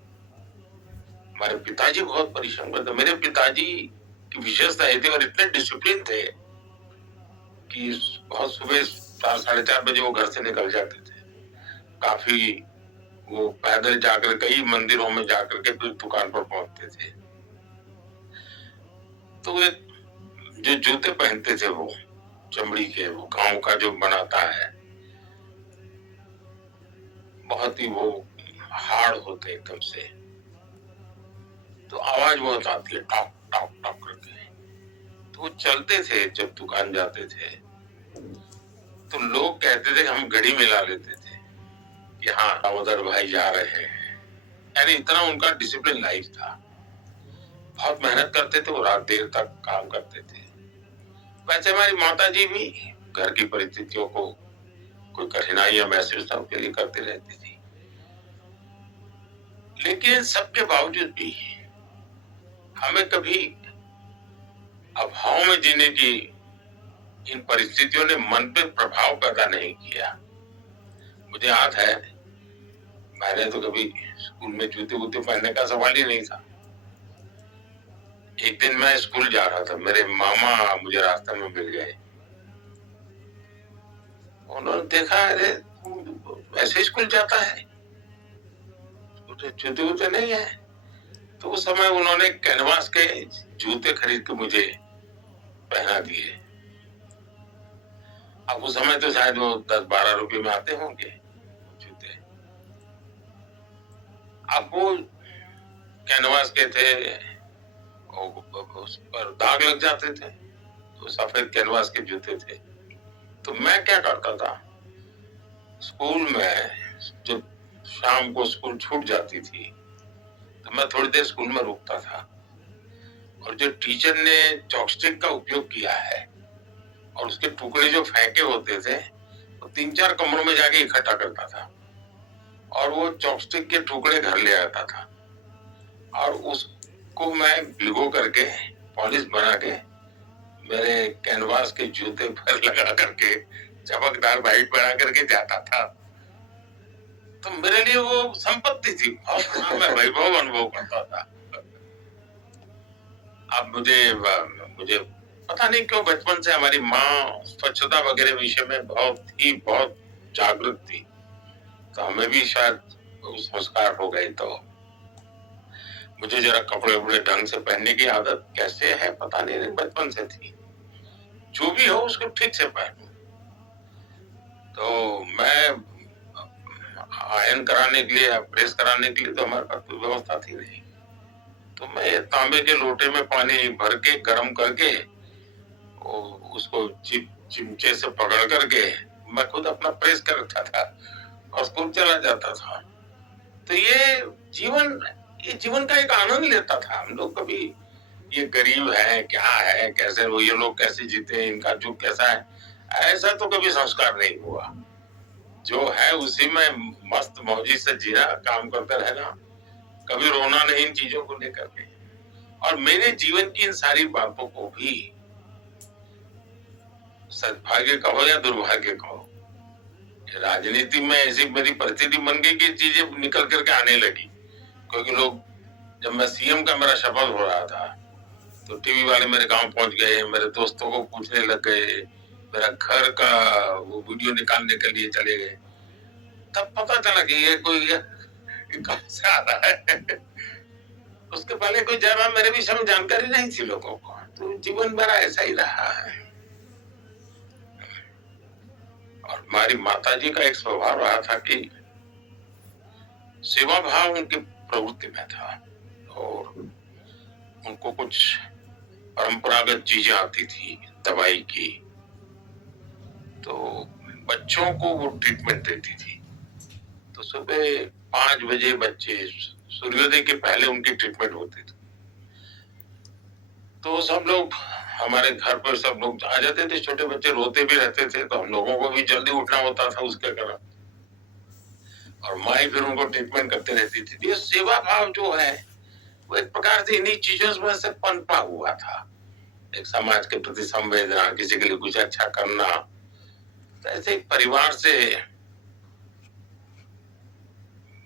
हमारे पिताजी बहुत परिश्रम करते। मेरे पिताजी की विशेषता ये थी और इतने डिसिप्लिन थे कि बहुत सुबह 4 साढ़े 4 बजे वो घर से निकल जाते थे। काफी वो पैदल जाकर कई मंदिरों में जाकर के फिर दुकान पर पहुंचते थे। तो वे जो जूते पहनते थे वो चमड़ी के, वो गांव का जो बनाता है, बहुत ही वो हार्ड होते एकदम से, तो आवाज बहुत आती है टॉक टॉक टॉक करके। तो वो चलते थे, जब दुकान जाते थे तो लोग कहते थे कि हम घड़ी मिला लेते थे कि हाँ उधर भाई जा रहे हैं, यानी इतना उनका डिसिप्लिन लाइफ था। बहुत मेहनत करते थे, वो रात देर तक काम करते थे। वैसे हमारी माताजी भी घर की परिस्थितियों को कोई कठिनाइयां महसूस था उसके लिए करती रहती थी, लेकिन सबके बावजूद भी हमें कभी अभाव में जीने की इन परिस्थितियों ने मन पे प्रभाव पैदा नहीं किया। मुझे याद है, मैंने तो कभी स्कूल में जूते वूते पहनने का सवाल ही नहीं था। एक दिन मैं स्कूल जा रहा था, मेरे मामा मुझे रास्ते में मिल गए। उन्होंने देखा, अरे ऐसे स्कूल जाता है, जूते वूते नहीं है। तो उस समय उन्होंने कैनवास के जूते खरीद के मुझे पहना दिए। अब उस समय तो शायद वो 10-12 रुपए में आते होंगे जूते। अब वो कैनवास के थे, उस पर दाग लग जाते थे, तो सफेद कैनवास के जूते थे। तो मैं क्या करता था, स्कूल में जब शाम को स्कूल छूट जाती थी तो मैं थोड़ी देर स्कूल में रुकता था, और जो टीचर ने चॉपस्टिक का उपयोग किया है और उसके टुकड़े जो फेंके होते थे, तो 3-4 कमरों में जाके इकट्ठा करता था और वो चॉपस्टिक के टुकड़े घर ले आता था, और उसको मैं भिगो करके पॉलिश बना के मेरे कैनवास के जूते पर लगा करके चमकदार वाइट बना करके जाता था। तो मेरे लिए वो संपत्ति थी, मैं वैभव अनुभव करता था। अब मुझे पता नहीं क्यों बचपन से हमारी माँ स्वच्छता वगैरह विषय में बहुत जागरूक थी, तो हमें भी शायद संस्कार हो गए। तो मुझे जरा कपड़े वपड़े ढंग से पहनने की आदत कैसे है पता नहीं, बचपन से थी। जो भी हो उसको ठीक से पहनूं। तो मैं आयरन कराने के लिए या प्रेस कराने के लिए तो हमारे पास कोई व्यवस्था थी नहीं। तो मैं तांबे के लोटे में पानी भर के गर्म करके उसको चिमचे से पकड़ करके मैं खुद अपना प्रेस करता था और स्कूल चला जाता था। तो ये जीवन का एक आनंद लेता था। हम लोग कभी ये गरीब है क्या है, कैसे वो ये लोग कैसे जीते, इनका जुग कैसा है, ऐसा तो कभी संस्कार नहीं हुआ। जो है उसी में मस्त मौजी से जीना, काम करते रहना, कभी रोना नहीं इन चीजों को लेकर के। और मेरे जीवन की इन सारी बातों को भी सद्भाग्य कहो या दुर्भाग्य कहो, राजनीति में ऐसी मेरी परिस्थिति बन गई कि चीजें निकल करके आने लगी। क्योंकि लोग, जब मैं सीएम का मेरा शपथ हो रहा था तो टीवी वाले मेरे गांव पहुंच गए, मेरे दोस्तों को पूछने लग गए, मेरा घर का वो वीडियो निकालने के लिए चले गए। तब पता चला कि ये कहां से आ रहा है। उसके पहले कोई ज्यादा मेरे विषय में जानकारी नहीं थी लोगों को। तो जीवन मेरा ऐसा ही रहा है। और हमारी माताजी का एक स्वभाव रहा था कि सेवा भाव उनकी प्रवृत्ति में था और उनको कुछ परंपरागत चीजें आती थी दवाई की, तो बच्चों को वो ट्रीटमेंट देती थी। तो सुबह 5 बजे बच्चे सूर्योदय के पहले उनकी ट्रीटमेंट होती थी। तो सब लोग हमारे घर पर सब लोग आ जाते थे, छोटे बच्चे रोते भी रहते थे, तो हम लोगों को भी जल्दी उठना होता था उसके कारण। और माई फिर उनको ट्रीटमेंट करते रहती थी। ये सेवा भाव जो है वो एक प्रकार से इन्हीं चीजों में से पनपा हुआ था। एक समाज के प्रति संवेदना, किसी के लिए कुछ अच्छा करना। तो ऐसे एक परिवार से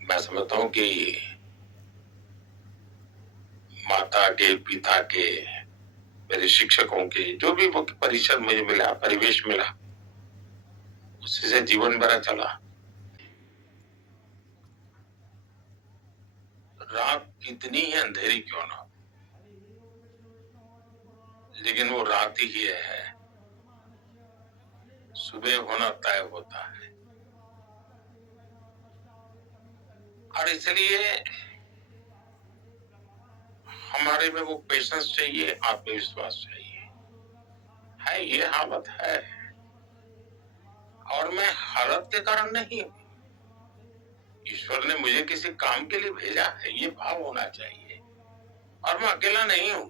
मैं समझता हूँ कि माता के, पिता के, मेरे शिक्षकों के, जो भी वो परिसर मुझे मिला, परिवेश मिला, उसी से जीवन मेरा चला। रात कितनी ही अंधेरी क्यों ना, लेकिन वो रात ही है, सुबह होना तय होता है। और इसलिए हमारे में वो पेशेंस चाहिए, आत्मविश्वास चाहिए। है ये हालत है, और मैं हालत के कारण नहीं हूं। ईश्वर ने मुझे किसी काम के लिए भेजा है, ये भाव होना चाहिए। और मैं अकेला नहीं हूं,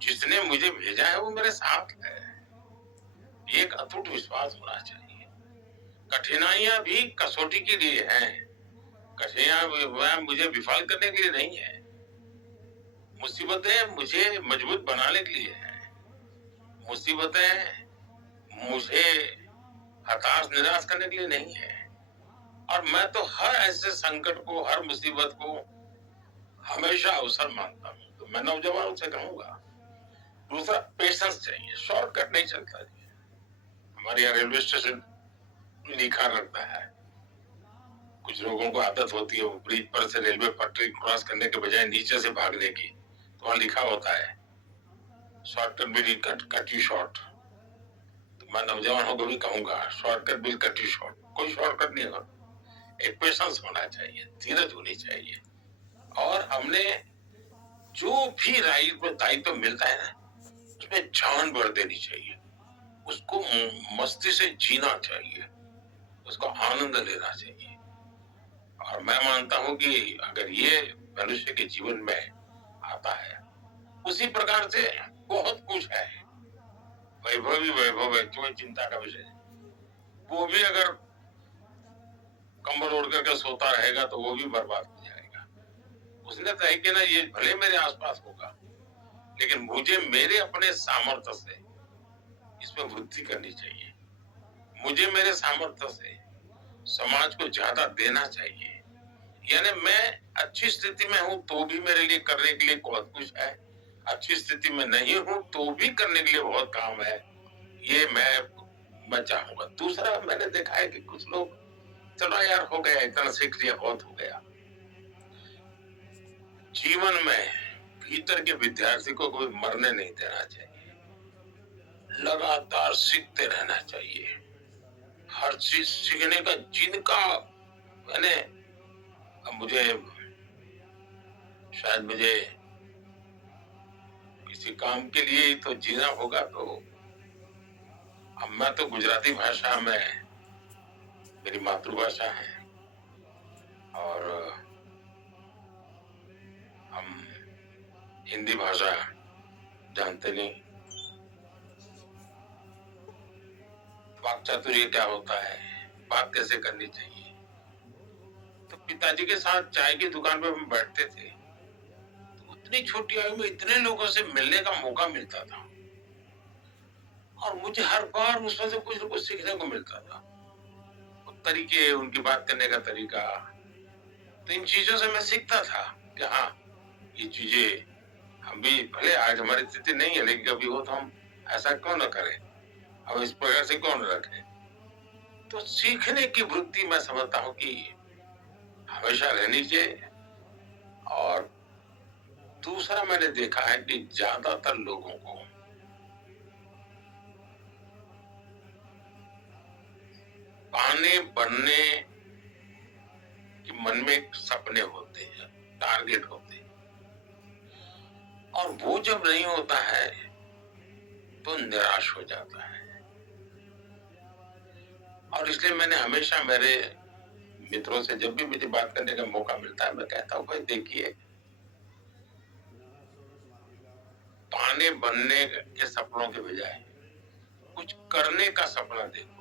जिसने मुझे भेजा है वो मेरे साथ है, ये एक अटूट विश्वास होना चाहिए। कठिनाइयां भी कसौटी के लिए हैं, कठिनाइयां मुझे विफल करने के लिए नहीं है। मुसीबतें मुझे मजबूत बनाने के लिए है। मुसीबतें मुझे हताश निराश करने के लिए नहीं है। और मैं तो हर ऐसे संकट को, हर मुसीबत को हमेशा अवसर मानता हूँ। तो मैं नौजवानों से कहूंगा, दूसरा पेशेंस चाहिए, शॉर्टकट नहीं चलता जी। हमारे यहाँ रेलवे स्टेशन लिखा रहता है, कुछ लोगों को आदत होती है वो ब्रिज पर से रेलवे पटरी क्रॉस करने के बजाय नीचे से भागने की, तो वहां लिखा होता है shortcut will cut you short. तो मैं नौजवानों को भी कहूंगा, shortcut will cut you short. कोई शॉर्टकट नहीं होगा, एक पेशेंस होना चाहिए, धीरज होनी चाहिए। और हमने जो भी दायित्व मिलता है ना, उसमें जान भर देनी चाहिए, उसको मस्ती से जीना चाहिए, उसको आनंद लेना चाहिए। और मैं मानता हूं कि अगर ये मनुष्य के जीवन में आता है, उसी प्रकार से बहुत कुछ है। वैभव ही वैभव है, कोई चिंता का विषय। वो भी अगर कंबल ओढ़ करके सोता रहेगा तो वो भी बर्बाद हो जाएगा। उसने तय किया ना, ये भले मेरे आसपास होगा, लेकिन मुझे मेरे अपने सामर्थ्य से इसमें वृद्धि करनी चाहिए। मुझे मेरे सामर्थ्य से समाज को ज्यादा देना चाहिए। यानी मैं अच्छी स्थिति में हूं तो भी मेरे लिए करने के लिए बहुत कुछ है, अच्छी स्थिति में नहीं हूं तो भी करने के लिए बहुत काम है। ये मैं चाहूंगा। दूसरा, मैंने देखा है कि कुछ लोग, चलो यार हो गया, इतना सीख लिया, बहुत हो गया। जीवन में भीतर के विद्यार्थी को कोई मरने नहीं देना चाहिए, लगातार सीखते रहना चाहिए। हर चीज सीखने का जिनका मैंने अब मुझे शायद मुझे किसी काम के लिए ही तो जीना होगा, तो अब मैं तो गुजराती भाषा में मेरी मातृभाषा है और हम हिंदी भाषा जानते नहीं। वाक चातुर्य क्या होता है, बात कैसे करनी चाहिए। तो पिताजी के साथ चाय की दुकान पे हम बैठते थे, तो उतनी छोटी आयु में इतने लोगों से मिलने का मौका मिलता था और मुझे हर बार उसमें से कुछ न कुछ सीखने को मिलता था। वो तरीके, उनकी बात करने का तरीका, तो इन चीजों से मैं सीखता था कि हाँ, ये चीजें हम भी, भले आज हमारी स्थिति नहीं है लेकिन कभी हो तो हम ऐसा क्यों न करें, हम इस प्रकार से क्यों न रखें। तो सीखने की वृत्ति मैं समझता हूँ कि हमेशा रहनी चाहिए। और दूसरा मैंने देखा है कि ज्यादातर लोगों को पाने बनने कि मन में सपने होते हैं, टारगेट होते हैं, और वो जब नहीं होता है तो निराश हो जाता है। और इसलिए मैंने हमेशा मेरे मित्रों से जब भी मुझे बात करने का मौका मिलता है, मैं कहता हूँ भाई देखिए, पाने बनने के सपनों के बजाय कुछ करने का सपना देखो।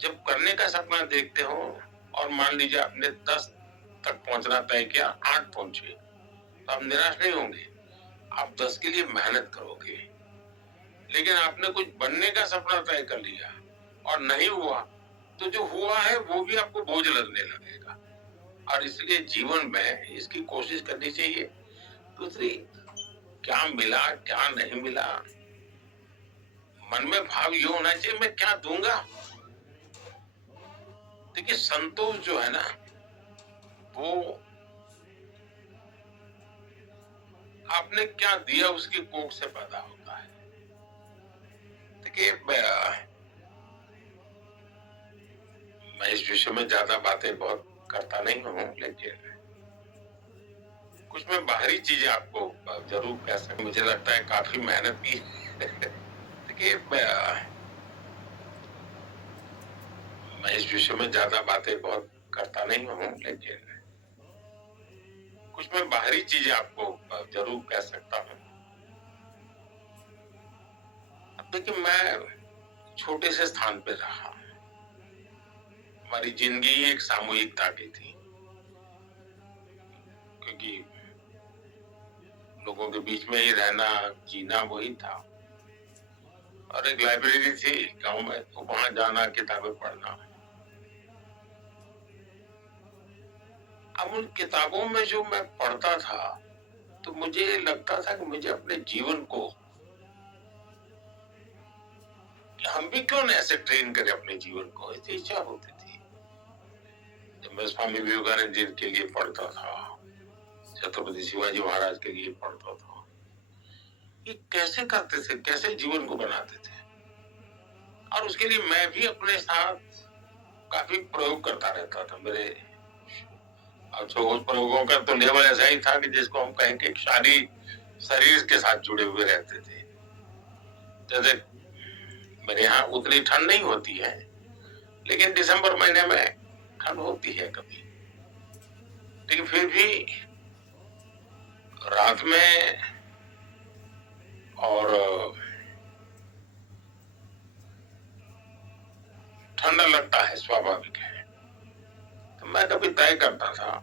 जब करने का सपना देखते हो और मान लीजिए आपने 10 तक पहुंचना तय किया, 8 पहुंचे, तो आप निराश नहीं होंगे, आप 10 के लिए मेहनत करोगे। लेकिन आपने कुछ बनने का सपना तय कर लिया और नहीं हुआ, तो जो हुआ है वो भी आपको बोझ लगने लगेगा। और इसलिए जीवन में इसकी कोशिश करनी चाहिए। दूसरी, क्या मिला क्या नहीं मिला, मन में भाव ये होना चाहिए मैं क्या दूंगा। देखिए, संतोष जो है ना, वो आपने क्या दिया उसकी कोख से पैदा होता है। देखिए, मैं इस विषय में ज्यादा बातें बहुत करता नहीं हूँ, लेकिन कुछ मैं बाहरी चीजें आपको जरूर कह सकता हूँ। मुझे लगता है काफी मेहनत की। देखिए, मैं इस विषय में ज्यादा बातें बहुत करता नहीं हूँ, लेकिन कुछ मैं बाहरी चीजें आपको जरूर कह सकता हूँ। अब देखिए, मैं छोटे से स्थान पे रहा, हमारी जिंदगी एक सामूहिकता की थी, क्योंकि लोगों के बीच में ही रहना, जीना वही था। और एक लाइब्रेरी थी गांव में, तो वहां जाना, किताबें पढ़ना। अब उन किताबों में जो मैं पढ़ता था, तो मुझे लगता था कि मुझे अपने जीवन को, कि हम भी क्यों न ऐसे ट्रेन करें अपने जीवन को, ऐसी इच्छा होती थी। जब मैं स्वामी विवेकानंद जी के लिए पढ़ता था, छत्रपति शिवाजी महाराज के लिए पढ़ता था, ये कैसे करते थे, कैसे जीवन को बनाते थे। और उसके लिए मैं भी अपने साथ काफी प्रयोग करता रहता था। मेरे उस प्रयोगों का तो लेवल ऐसा ही था कि जिसको हम कहेंगे शरीर के साथ जुड़े हुए रहते थे। जैसे मेरे यहाँ उतनी ठंड नहीं होती है, लेकिन दिसंबर महीने में ठंड होती है कभी, लेकिन फिर भी रात में और ठंडा लगता है, स्वाभाविक है। तो मैं कभी तय करता था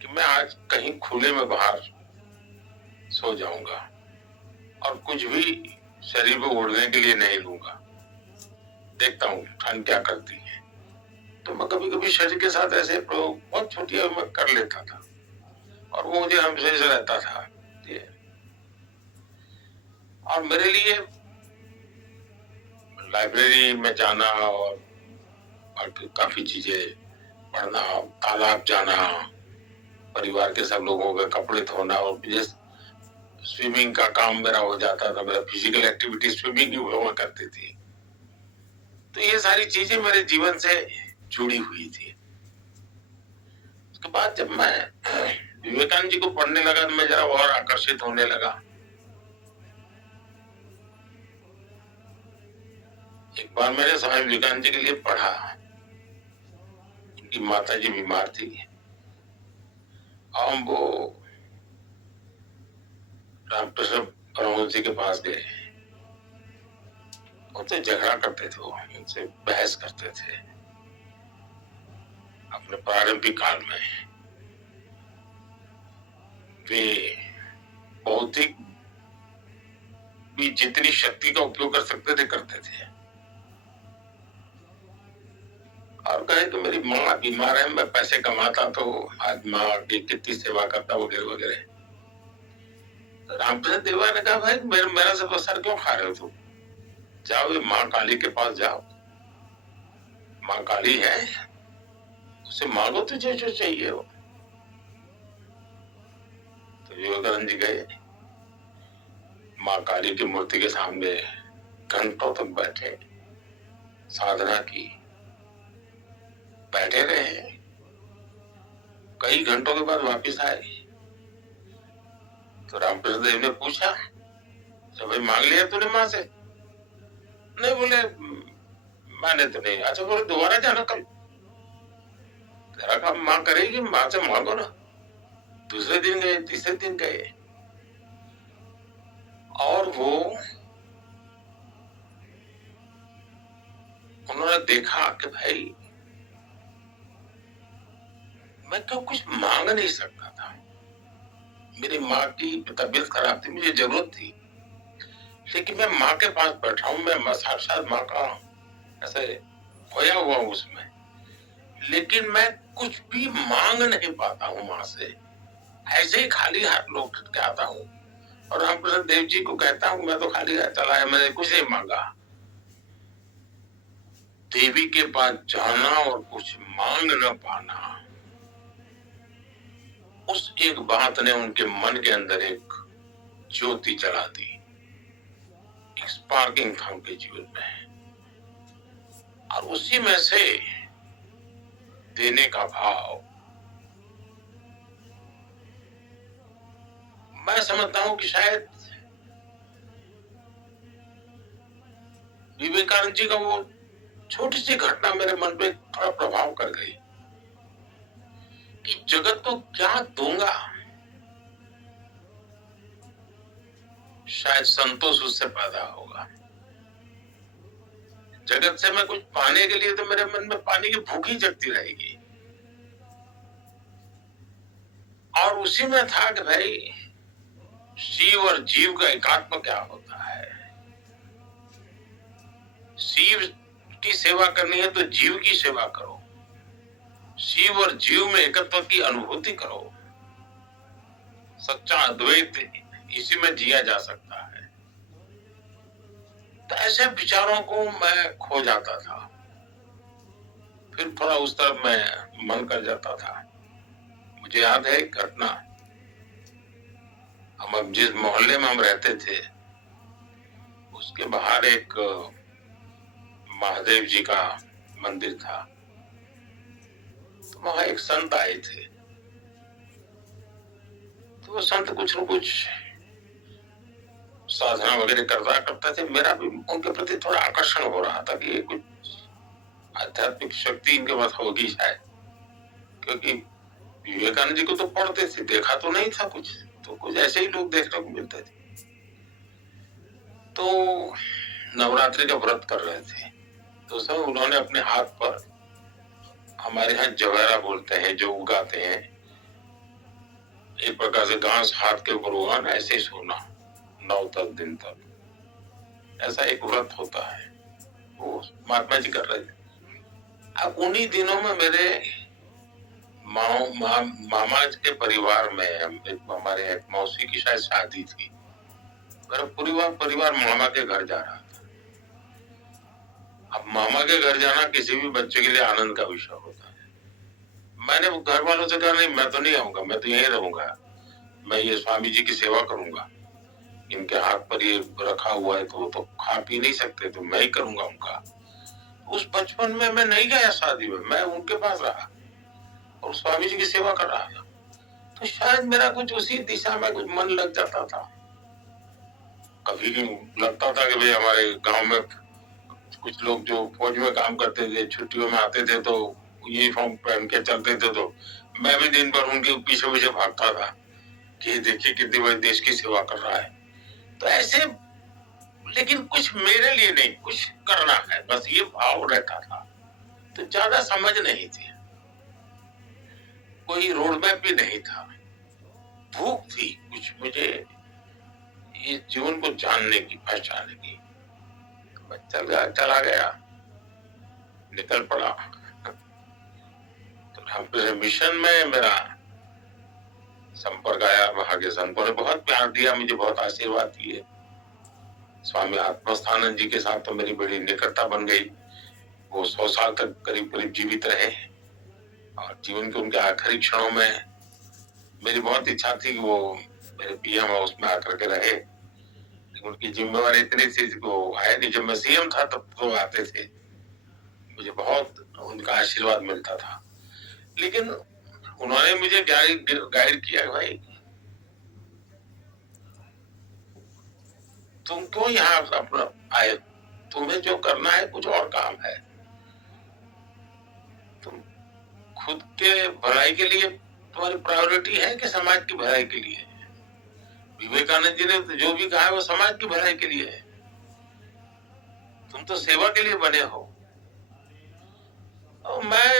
कि मैं आज कहीं खुले में बाहर सो जाऊंगा और कुछ भी शरीर को ओढ़ने के लिए नहीं लूंगा, देखता हूँ ठंड क्या करती है। तो मैं कभी कभी शरीर के साथ ऐसे प्रयोग बहुत छोटी उम्र में कर लेता था और वो मुझे हमेशा से रहता था। और मेरे लिए लाइब्रेरी में जाना और काफी चीजें पढ़ना, तालाब जाना, परिवार के सब लोगों के कपड़े धोना, और स्विमिंग का काम मेरा हो जाता था। मेरा फिजिकल एक्टिविटी स्विमिंग ही हुआ करती थी। तो ये सारी चीजें मेरे जीवन से जुड़ी हुई थी। उसके बाद जब मैं विवेकानंद जी को पढ़ने लगा तो मैं जरा और आकर्षित होने लगा। एक बार मैंने स्वामी विवेकानंद जी के लिए पढ़ा। उनकी माता जी बीमार थी और वो रामकृष्ण परमहंस जी के पास गए। उनसे झगड़ा करते थे, वो उनसे बहस करते थे अपने प्रारंभिक काल में। वे बौद्धिक भी जितनी शक्ति का उपयोग कर सकते थे करते थे, और कहे तो मेरी माँ बीमार है, मैं पैसे कमाता तो आज माँ की कितनी सेवा करता वगैरह वगैरह। रामकृष्ण देवा ने कहा, भाई मेरा सब असर क्यों खा रहे हो तुम? जाओ ये माँ काली के पास जाओ, माँ काली है, उसे मांगो तुझे जो चाहिए हो। तो विवेकानंद जी गए, माँ काली की मूर्ति के सामने घंटों तक बैठे, साधना की, बैठे रहे। कई घंटों के बाद वापस आए तो रामकृष्ण देव ने पूछा, भाई मांग लिया तूने माँ से? नहीं, बोले मैंने तो नहीं। अच्छा, बोले दोबारा जाना कल, तेरा काम माँ करेगी, माँ से मांगो ना। दूसरे दिन गए, तीसरे दिन गए, और वो उन्होंने देखा कि भाई मैं तो कुछ मांग नहीं सकता था। मेरी माँ की तबीयत खराब थी, मुझे जरूरत थी, लेकिन मैं माँ के पास बैठा हूं, मैं साक्षात माँ का ऐसे खोया हुआ उसमें, लेकिन मैं कुछ भी मांग नहीं पाता हूँ माँ से। ऐसे ही खाली हाथ लौट के आता हूँ और रामकृष्ण देव जी को कहता हूँ, मैं तो खाली हाथ चला है, मैंने कुछ नहीं मांगा। देवी के पास जाना और कुछ मांग न पाना, उस एक बात ने उनके मन के अंदर एक ज्योति जला दी, एक स्पार्किंग था उनके जीवन में, और उसी में से देने का भाव। मैं समझता हूं कि शायद विवेकानंद जी का वो छोटी सी घटना मेरे मन पे थोड़ा प्रभाव कर गई कि जगत को क्या दूंगा, शायद संतोष उससे पैदा होगा। जगत से मैं कुछ पाने के लिए तो मेरे मन में पानी की भूख ही जगती रहेगी, और उसी में था कि भाई शिव और जीव का एकात्म क्या होता है। शिव की सेवा करनी है तो जीव की सेवा करो, शिव और जीव में एकत्व की अनुभूति करो। सच्चा अद्वैत इसी में जिया जा सकता है। तो ऐसे विचारों को मैं खो जाता था, फिर थोड़ा उस तरफ मैं मन कर जाता था। मुझे याद है एक घटना, हम जिस मोहल्ले में हम रहते थे उसके बाहर एक महादेव जी का मंदिर था। तो वहां एक संत आए थे, तो वो संत कुछ न कुछ साधना वगैरह करते थे। मेरा भी उनके प्रति थोड़ा आकर्षण हो रहा था कि कुछ आध्यात्मिक शक्ति इनके पास होगी शायद, क्योंकि विवेकानंद जी को तो पढ़ते थे, देखा तो नहीं था कुछ, तो कुछ ऐसे ही लोग देखने को मिलते थे। तो नवरात्रि का व्रत कर रहे थे, तो सब उन्होंने अपने हाथ पर, हमारे यहाँ जवेरा बोलते हैं जो उगाते हैं, एक प्रकार से घास हाथ के ऊपर उगाना, ऐसे ही सोना 9-10 दिन तक, ऐसा एक व्रत होता है, वो महात्मा जी कर रहे थे। अब उन्हीं दिनों में मेरे मामा के परिवार में हमारे एक मौसी की शायद शादी थी। मेरा परिवार मामा के घर जा रहा था। अब मामा के घर जाना किसी भी बच्चे के लिए आनंद का विषय होता है। मैंने वो घर वालों से कहा नहीं, मैं तो नहीं आऊंगा, मैं तो यहीं रहूंगा, मैं ये स्वामी जी की सेवा करूंगा, इनके हाथ पर ये रखा हुआ है तो वो तो खा पी नहीं सकते, तो मैं ही करूंगा उनका। उस बचपन में मैं नहीं गया शादी में, मैं उनके पास रहा और स्वामी जी की सेवा कर रहा था। तो शायद मेरा कुछ उसी दिशा में कुछ मन लग जाता था। कभी लगता था कि भाई हमारे गांव में कुछ लोग जो फौज में काम करते थे, छुट्टियों में आते थे तो यूनिफॉर्म पहन के चलते थे, तो मैं भी दिन भर उनके पीछे पीछे भागता था कि देखिए कितनी बड़ी देश की सेवा कर रहा है। तो ऐसे, लेकिन कुछ मेरे लिए नहीं, कुछ करना है, बस ये भाव रहता था। तो ज्यादा समझ नहीं थी, कोई रोड मैप भी नहीं था, भूख थी कुछ मुझे इस जीवन को जानने की, पहचानने की। मैं चला गया, निकल पड़ा। तो मिशन में मेरा संपर्क आया, वहां के संतों ने बहुत प्यार दिया, मुझे बहुत आशीर्वाद दिए। स्वामी आत्मस्थानंद जी के साथ तो मेरी बड़ी निकटता बन गई। वो 100 साल तक करीब करीब जीवित रहे और जीवन के उनके आखिरी क्षणों में मेरी बहुत इच्छा थी कि वो मेरे पीएम हाउस में आकर के रहे, लेकिन उनकी जिम्मेवारी इतनी थी कि वो आए नहीं। जब मैं सीएम था तब तो आते थे, मुझे बहुत उनका आशीर्वाद मिलता था। लेकिन उन्होंने मुझे गाइड किया, भाई तुम क्यों यहाँ अपना आए, तुम्हें जो करना है कुछ और काम है। तुम खुद के भलाई के लिए तुम्हारी प्रायोरिटी है कि समाज की भलाई के लिए। विवेकानंद जी ने जो भी कहा है वो समाज की भलाई के लिए है, तुम तो सेवा के लिए बने हो। और मैं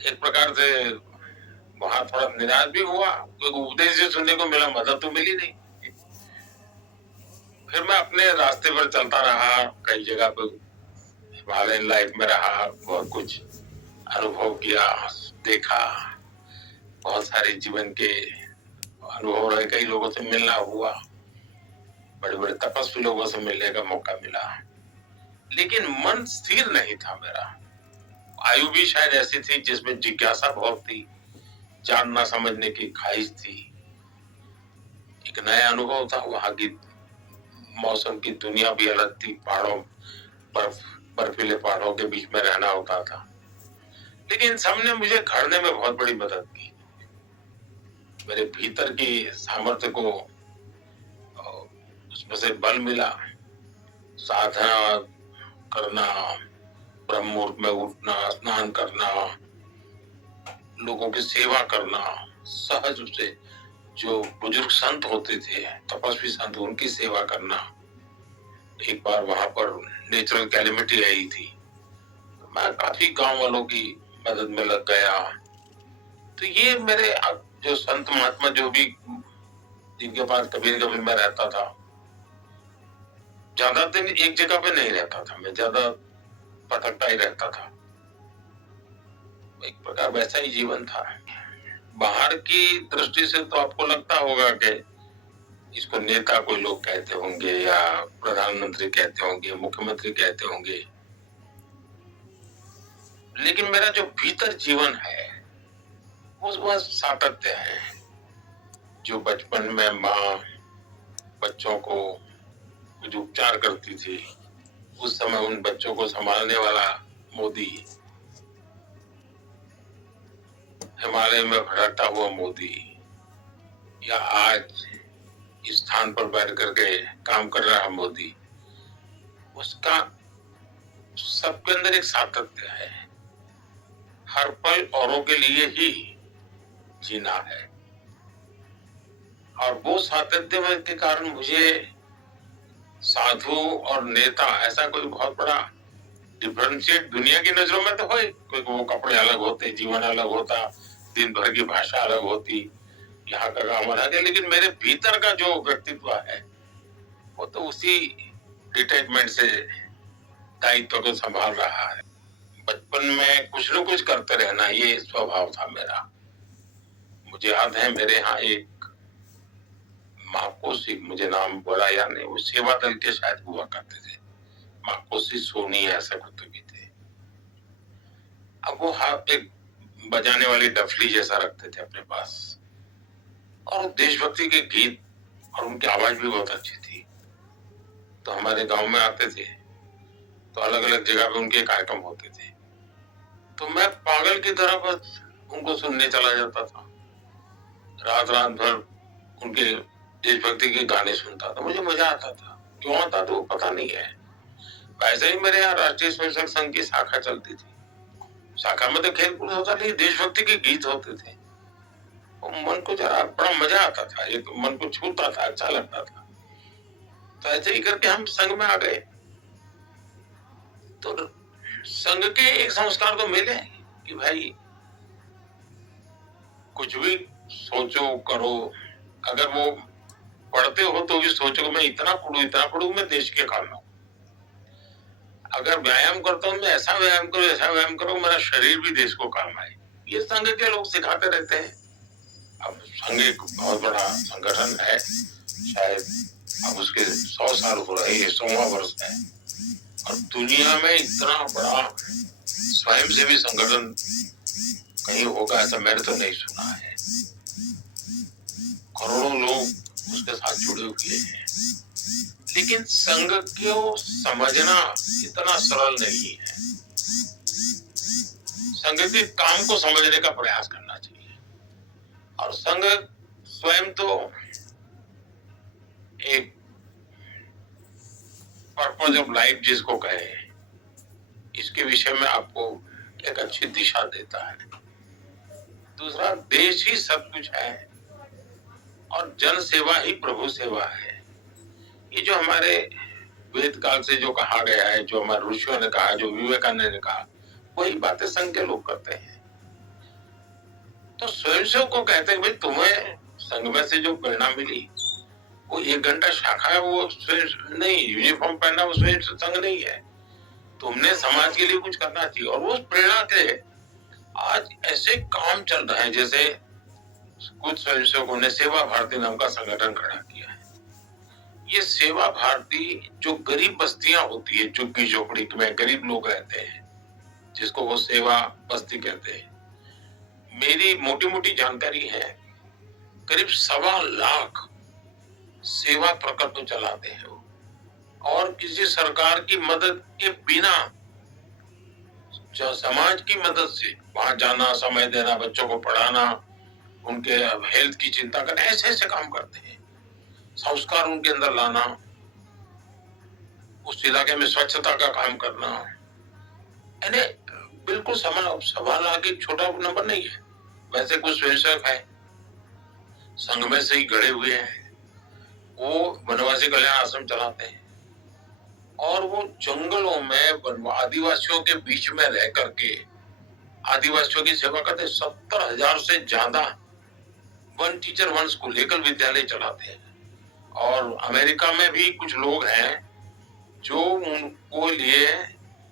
एक प्रकार से वहां थोड़ा निराश भी हुआ, क्योंकि उपदेश से सुनने को मिला, मदद तो मिली नहीं। फिर मैं अपने रास्ते पर चलता रहा, कई जगह पे हिमालयन लाइफ में रहा, बहुत कुछ अनुभव किया, देखा, बहुत सारे जीवन के अनुभव रहे, कई लोगों से मिलना हुआ, बड़े बड़े तपस्वी लोगों से मिलने का मौका मिला, लेकिन मन स्थिर नहीं था मेरा। आयु भी शायद ऐसी थी जिसमें जिज्ञासा बहुत थी, जानना समझने की ख्वाहिश थी। एक नया अनुभव था, वहां की मौसम की दुनिया भी अलग थी, पहाड़ों, बर्फीले पहाड़ों के बीच में रहना होता था। लेकिन सबने मुझे घड़ने में बहुत बड़ी मदद की, मेरे भीतर की सामर्थ्य को उसमें से बल मिला। साधना करना, ब्रह्म मुहूर्त में उठना, स्नान करना, लोगों की सेवा करना, सहज से जो बुजुर्ग संत होते थे, तपस्वी संत, उनकी सेवा करना। एक बार वहां पर नेचुरल कैलेमिटी आई थी, तो मैं काफी गांव वालों की मदद में लग गया। तो ये मेरे जो संत महात्मा जो भी जिनके पास कभी न कभी मैं रहता था, ज्यादा दिन एक जगह पे नहीं रहता था, मैं ज्यादा भटकता ही रहता था। एक प्रकार वैसा ही जीवन था। बाहर की दृष्टि से तो आपको लगता होगा कि इसको नेता कोई लोग कहते होंगे या प्रधानमंत्री कहते होंगे, मुख्यमंत्री कहते होंगे, लेकिन मेरा जो भीतर जीवन है वो सातत्य है। जो बचपन में माँ बच्चों को कुछ उपचार करती थी, उस समय उन बच्चों को संभालने वाला मोदी, हिमालय में भटकता हुआ मोदी, या आज इस स्थान पर बैठ करके काम कर रहा मोदी, उसका सबके अंदर एक सातत्य है। हर पल औरों के लिए ही जीना है, और वो सातत्य में के कारण मुझे साधु और नेता ऐसा कोई बहुत बड़ा डिफरेंशिएट दुनिया की नजरों में तो हो, क्योंकि वो कपड़े अलग होते, जीवन अलग होता, दिन भर की भाषा अलग होती, यहाँ का काम अलग है, लेकिन मेरे भीतर का जो व्यक्तित्व है वो तो उसी डिटैचमेंट से दायित्व को संभाल रहा है। बचपन में कुछ न कुछ करते रहना ये स्वभाव था मेरा। मुझे याद है मेरे यहाँ एक माकोसी, मुझे नाम बोला या नहीं, वो सेवा दल के शायद हुआ करते थे, माकोसी सोनी ऐसा कुछ भी थे। अब वो एक बजाने वाली डफली जैसा रखते थे अपने पास, और देशभक्ति के गीत, और उनकी आवाज भी बहुत अच्छी थी। तो हमारे गांव में आते थे, तो अलग अलग जगह पे उनके कार्यक्रम होते थे, तो मैं पागल की तरह बस उनको सुनने चला जाता था। रात रात भर उनके देशभक्ति के गाने सुनता था, मुझे मजा आता था। क्यों आता तो पता नहीं है। वैसे ही मेरे यहाँ राष्ट्रीय स्वयंसेवक संघ की शाखा चलती थी। शाखा में तो खेल कूद होता नहीं, देशभक्ति के गीत होते थे। मन को जरा बड़ा मजा आता था, एक मन को छूता था, अच्छा लगता था। तो ऐसे ही करके हम संघ में आ गए। तो संघ के एक संस्कार तो मिले कि भाई कुछ भी सोचो करो, अगर वो पढ़ते हो तो भी सोचो मैं इतना पढ़ू मैं देश के काम में। अगर व्यायाम करता हूँ मैं ऐसा व्यायाम करो मेरा शरीर भी देश को काम आए। ये संघ के लोग सिखाते रहते हैं। अब संघ एक बहुत बड़ा संगठन है, शायद अब उसके 100 साल हो रहे, 100वां वर्ष है, और दुनिया में इतना बड़ा स्वयंसेवी संगठन कहीं होगा ऐसा मैंने तो नहीं सुना है। करोड़ों लोग उसके साथ जुड़े हुए हैं, लेकिन संघ को समझना इतना सरल नहीं है। संघ के काम को समझने का प्रयास करना चाहिए। और संघ स्वयं तो एक पर्पज ऑफ लाइफ जिसको कहे, इसके विषय में आपको एक अच्छी दिशा देता है। दूसरा, देश ही सब कुछ है और जन सेवा ही प्रभु सेवा है। ये जो हमारे वेद काल से जो कहा गया है, जो हमारे ऋषियों ने कहा, जो विवेकानंद ने कहा, वही बातें संघ के लोग करते हैं। तो स्वयंसेवक को कहते हैं भाई तुम्हें संघ में से जो प्रेरणा मिली वो 1 घंटा शाखा है, वो स्वयं नहीं, यूनिफॉर्म पहनना वो स्वयं संघ नहीं है। तुमने समाज के लिए कुछ करना चाहिए। और वो प्रेरणा के आज ऐसे काम चल रहे हैं, जैसे कुछ स्वयंसेवकों ने सेवा भारती नाम का संगठन खड़ा किया है। ये सेवा भारती जो गरीब बस्तियां होती है, झुग्गी झोपड़ी में गरीब लोग रहते हैं, जिसको वो सेवा बस्ती कहते हैं। मेरी मोटी मोटी जानकारी है, करीब 1.25 लाख सेवा प्रकल्प चलाते हैं और किसी सरकार की मदद के बिना, समाज की मदद से वहां जाना, समय देना, बच्चों को पढ़ाना, उनके हेल्थ की चिंता करना, ऐसे ऐसे काम करते हैं। संस्कार उनके अंदर लाना, उस इलाके में स्वच्छता का काम करना, यानी बिल्कुल 1.25 लाख एक छोटा नंबर नहीं है। वैसे कुछ स्वयंसेवक है संघ में से ही गड़े हुए हैं, वो वनवासी कल्याण आश्रम चलाते हैं और वो जंगलों में आदिवासियों के बीच में रह करके आदिवासियों की सेवा करते हैं। 70,000 से ज्यादा वन टीचर वन स्कूल एकल विद्यालय चलाते हैं। और अमेरिका में भी कुछ लोग हैं जो उनको लिए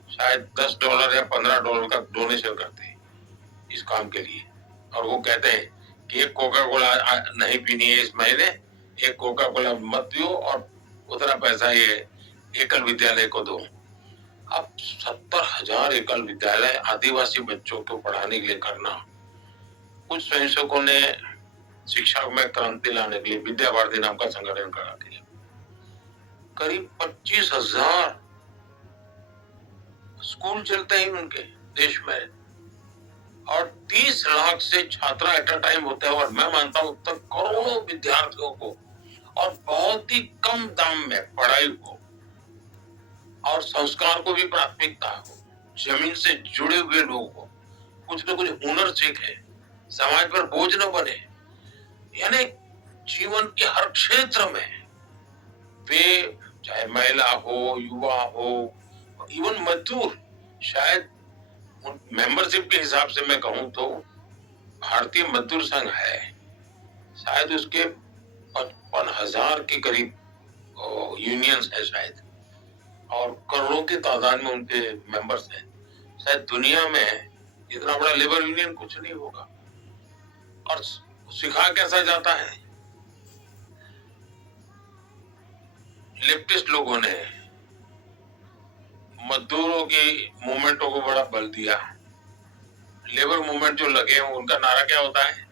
शायद $10 या $15 का डोनेशन करते हैं इस काम के लिए। और वो कहते हैं कि एक कोका कोला नहीं पीनी है इस महीने, एक कोका कोला मत पियो और उतना पैसा ये एकल विद्यालय को दो। अब 70,000 एकल विद्यालय आदिवासी बच्चों को पढ़ाने के लिए करना। कुछ स्वयंसेवकों ने शिक्षा में क्रांति लाने के लिए विद्या भारती नाम का संगठन खड़ा किया। करीब 25,000 स्कूल चलते हैं उनके देश में और 30 लाख से छात्र एट अ टाइम होते हैं। और मैं मानता हूं तक करोड़ों विद्यार्थियों को और बहुत ही कम दाम में पढ़ाई हो और संस्कार को भी प्राथमिकता हो, जमीन से जुड़े हुए लोग हो, कुछ न कुछ हुनर सीखे, समाज पर बोझ न बने। यानी जीवन के हर क्षेत्र में वे, चाहे महिला हो, युवा हो, इवन मजदूर, शायद मेंबरशिप के हिसाब से मैं कहूं तो भारतीय मजदूर संघ है, शायद उसके 55,000 के करीब यूनियंस है शायद, और करोड़ों की तादाद में उनके मेंबर्स हैं। शायद दुनिया में इतना बड़ा लेबर यूनियन कुछ नहीं होगा। और सिखा कैसा जाता है, लेफ्टिस्ट लोगों ने मजदूरों की मूवमेंटों को बड़ा बल दिया लेबर मूवमेंट जो लगे हैं उनका नारा क्या होता है?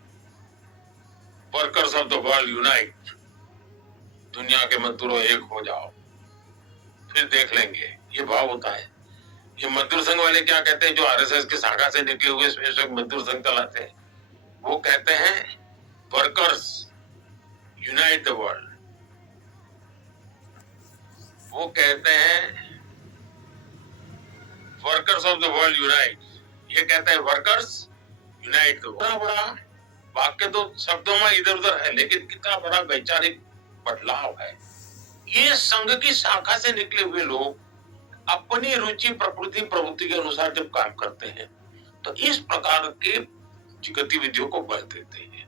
Workers of the world unite, दुनिया के मजदूरों एक हो जाओ, फिर देख लेंगे, ये भाव होता है। ये मजदूर संघ वाले क्या कहते हैं, जो आरएसएस की शाखा से निकले हुए स्वयं मजदूर संघ चलाते हैं, वो कहते हैं वर्कर्स यूनाइट द वर्ल्ड। वो कहते हैं workers of the world unite, ये कहते हैं वर्कर्स यूनाइट द वर्ल्ड। बड़ा वाक्य तो शब्दों में इधर उधर है, लेकिन कितना बड़ा वैचारिक बदलाव है। ये संघ की शाखा से निकले हुए लोग अपनी रुचि प्रकृति प्रवृत्ति के अनुसार जब काम करते हैं तो इस प्रकार के गतिविधियों को बल देते हैं।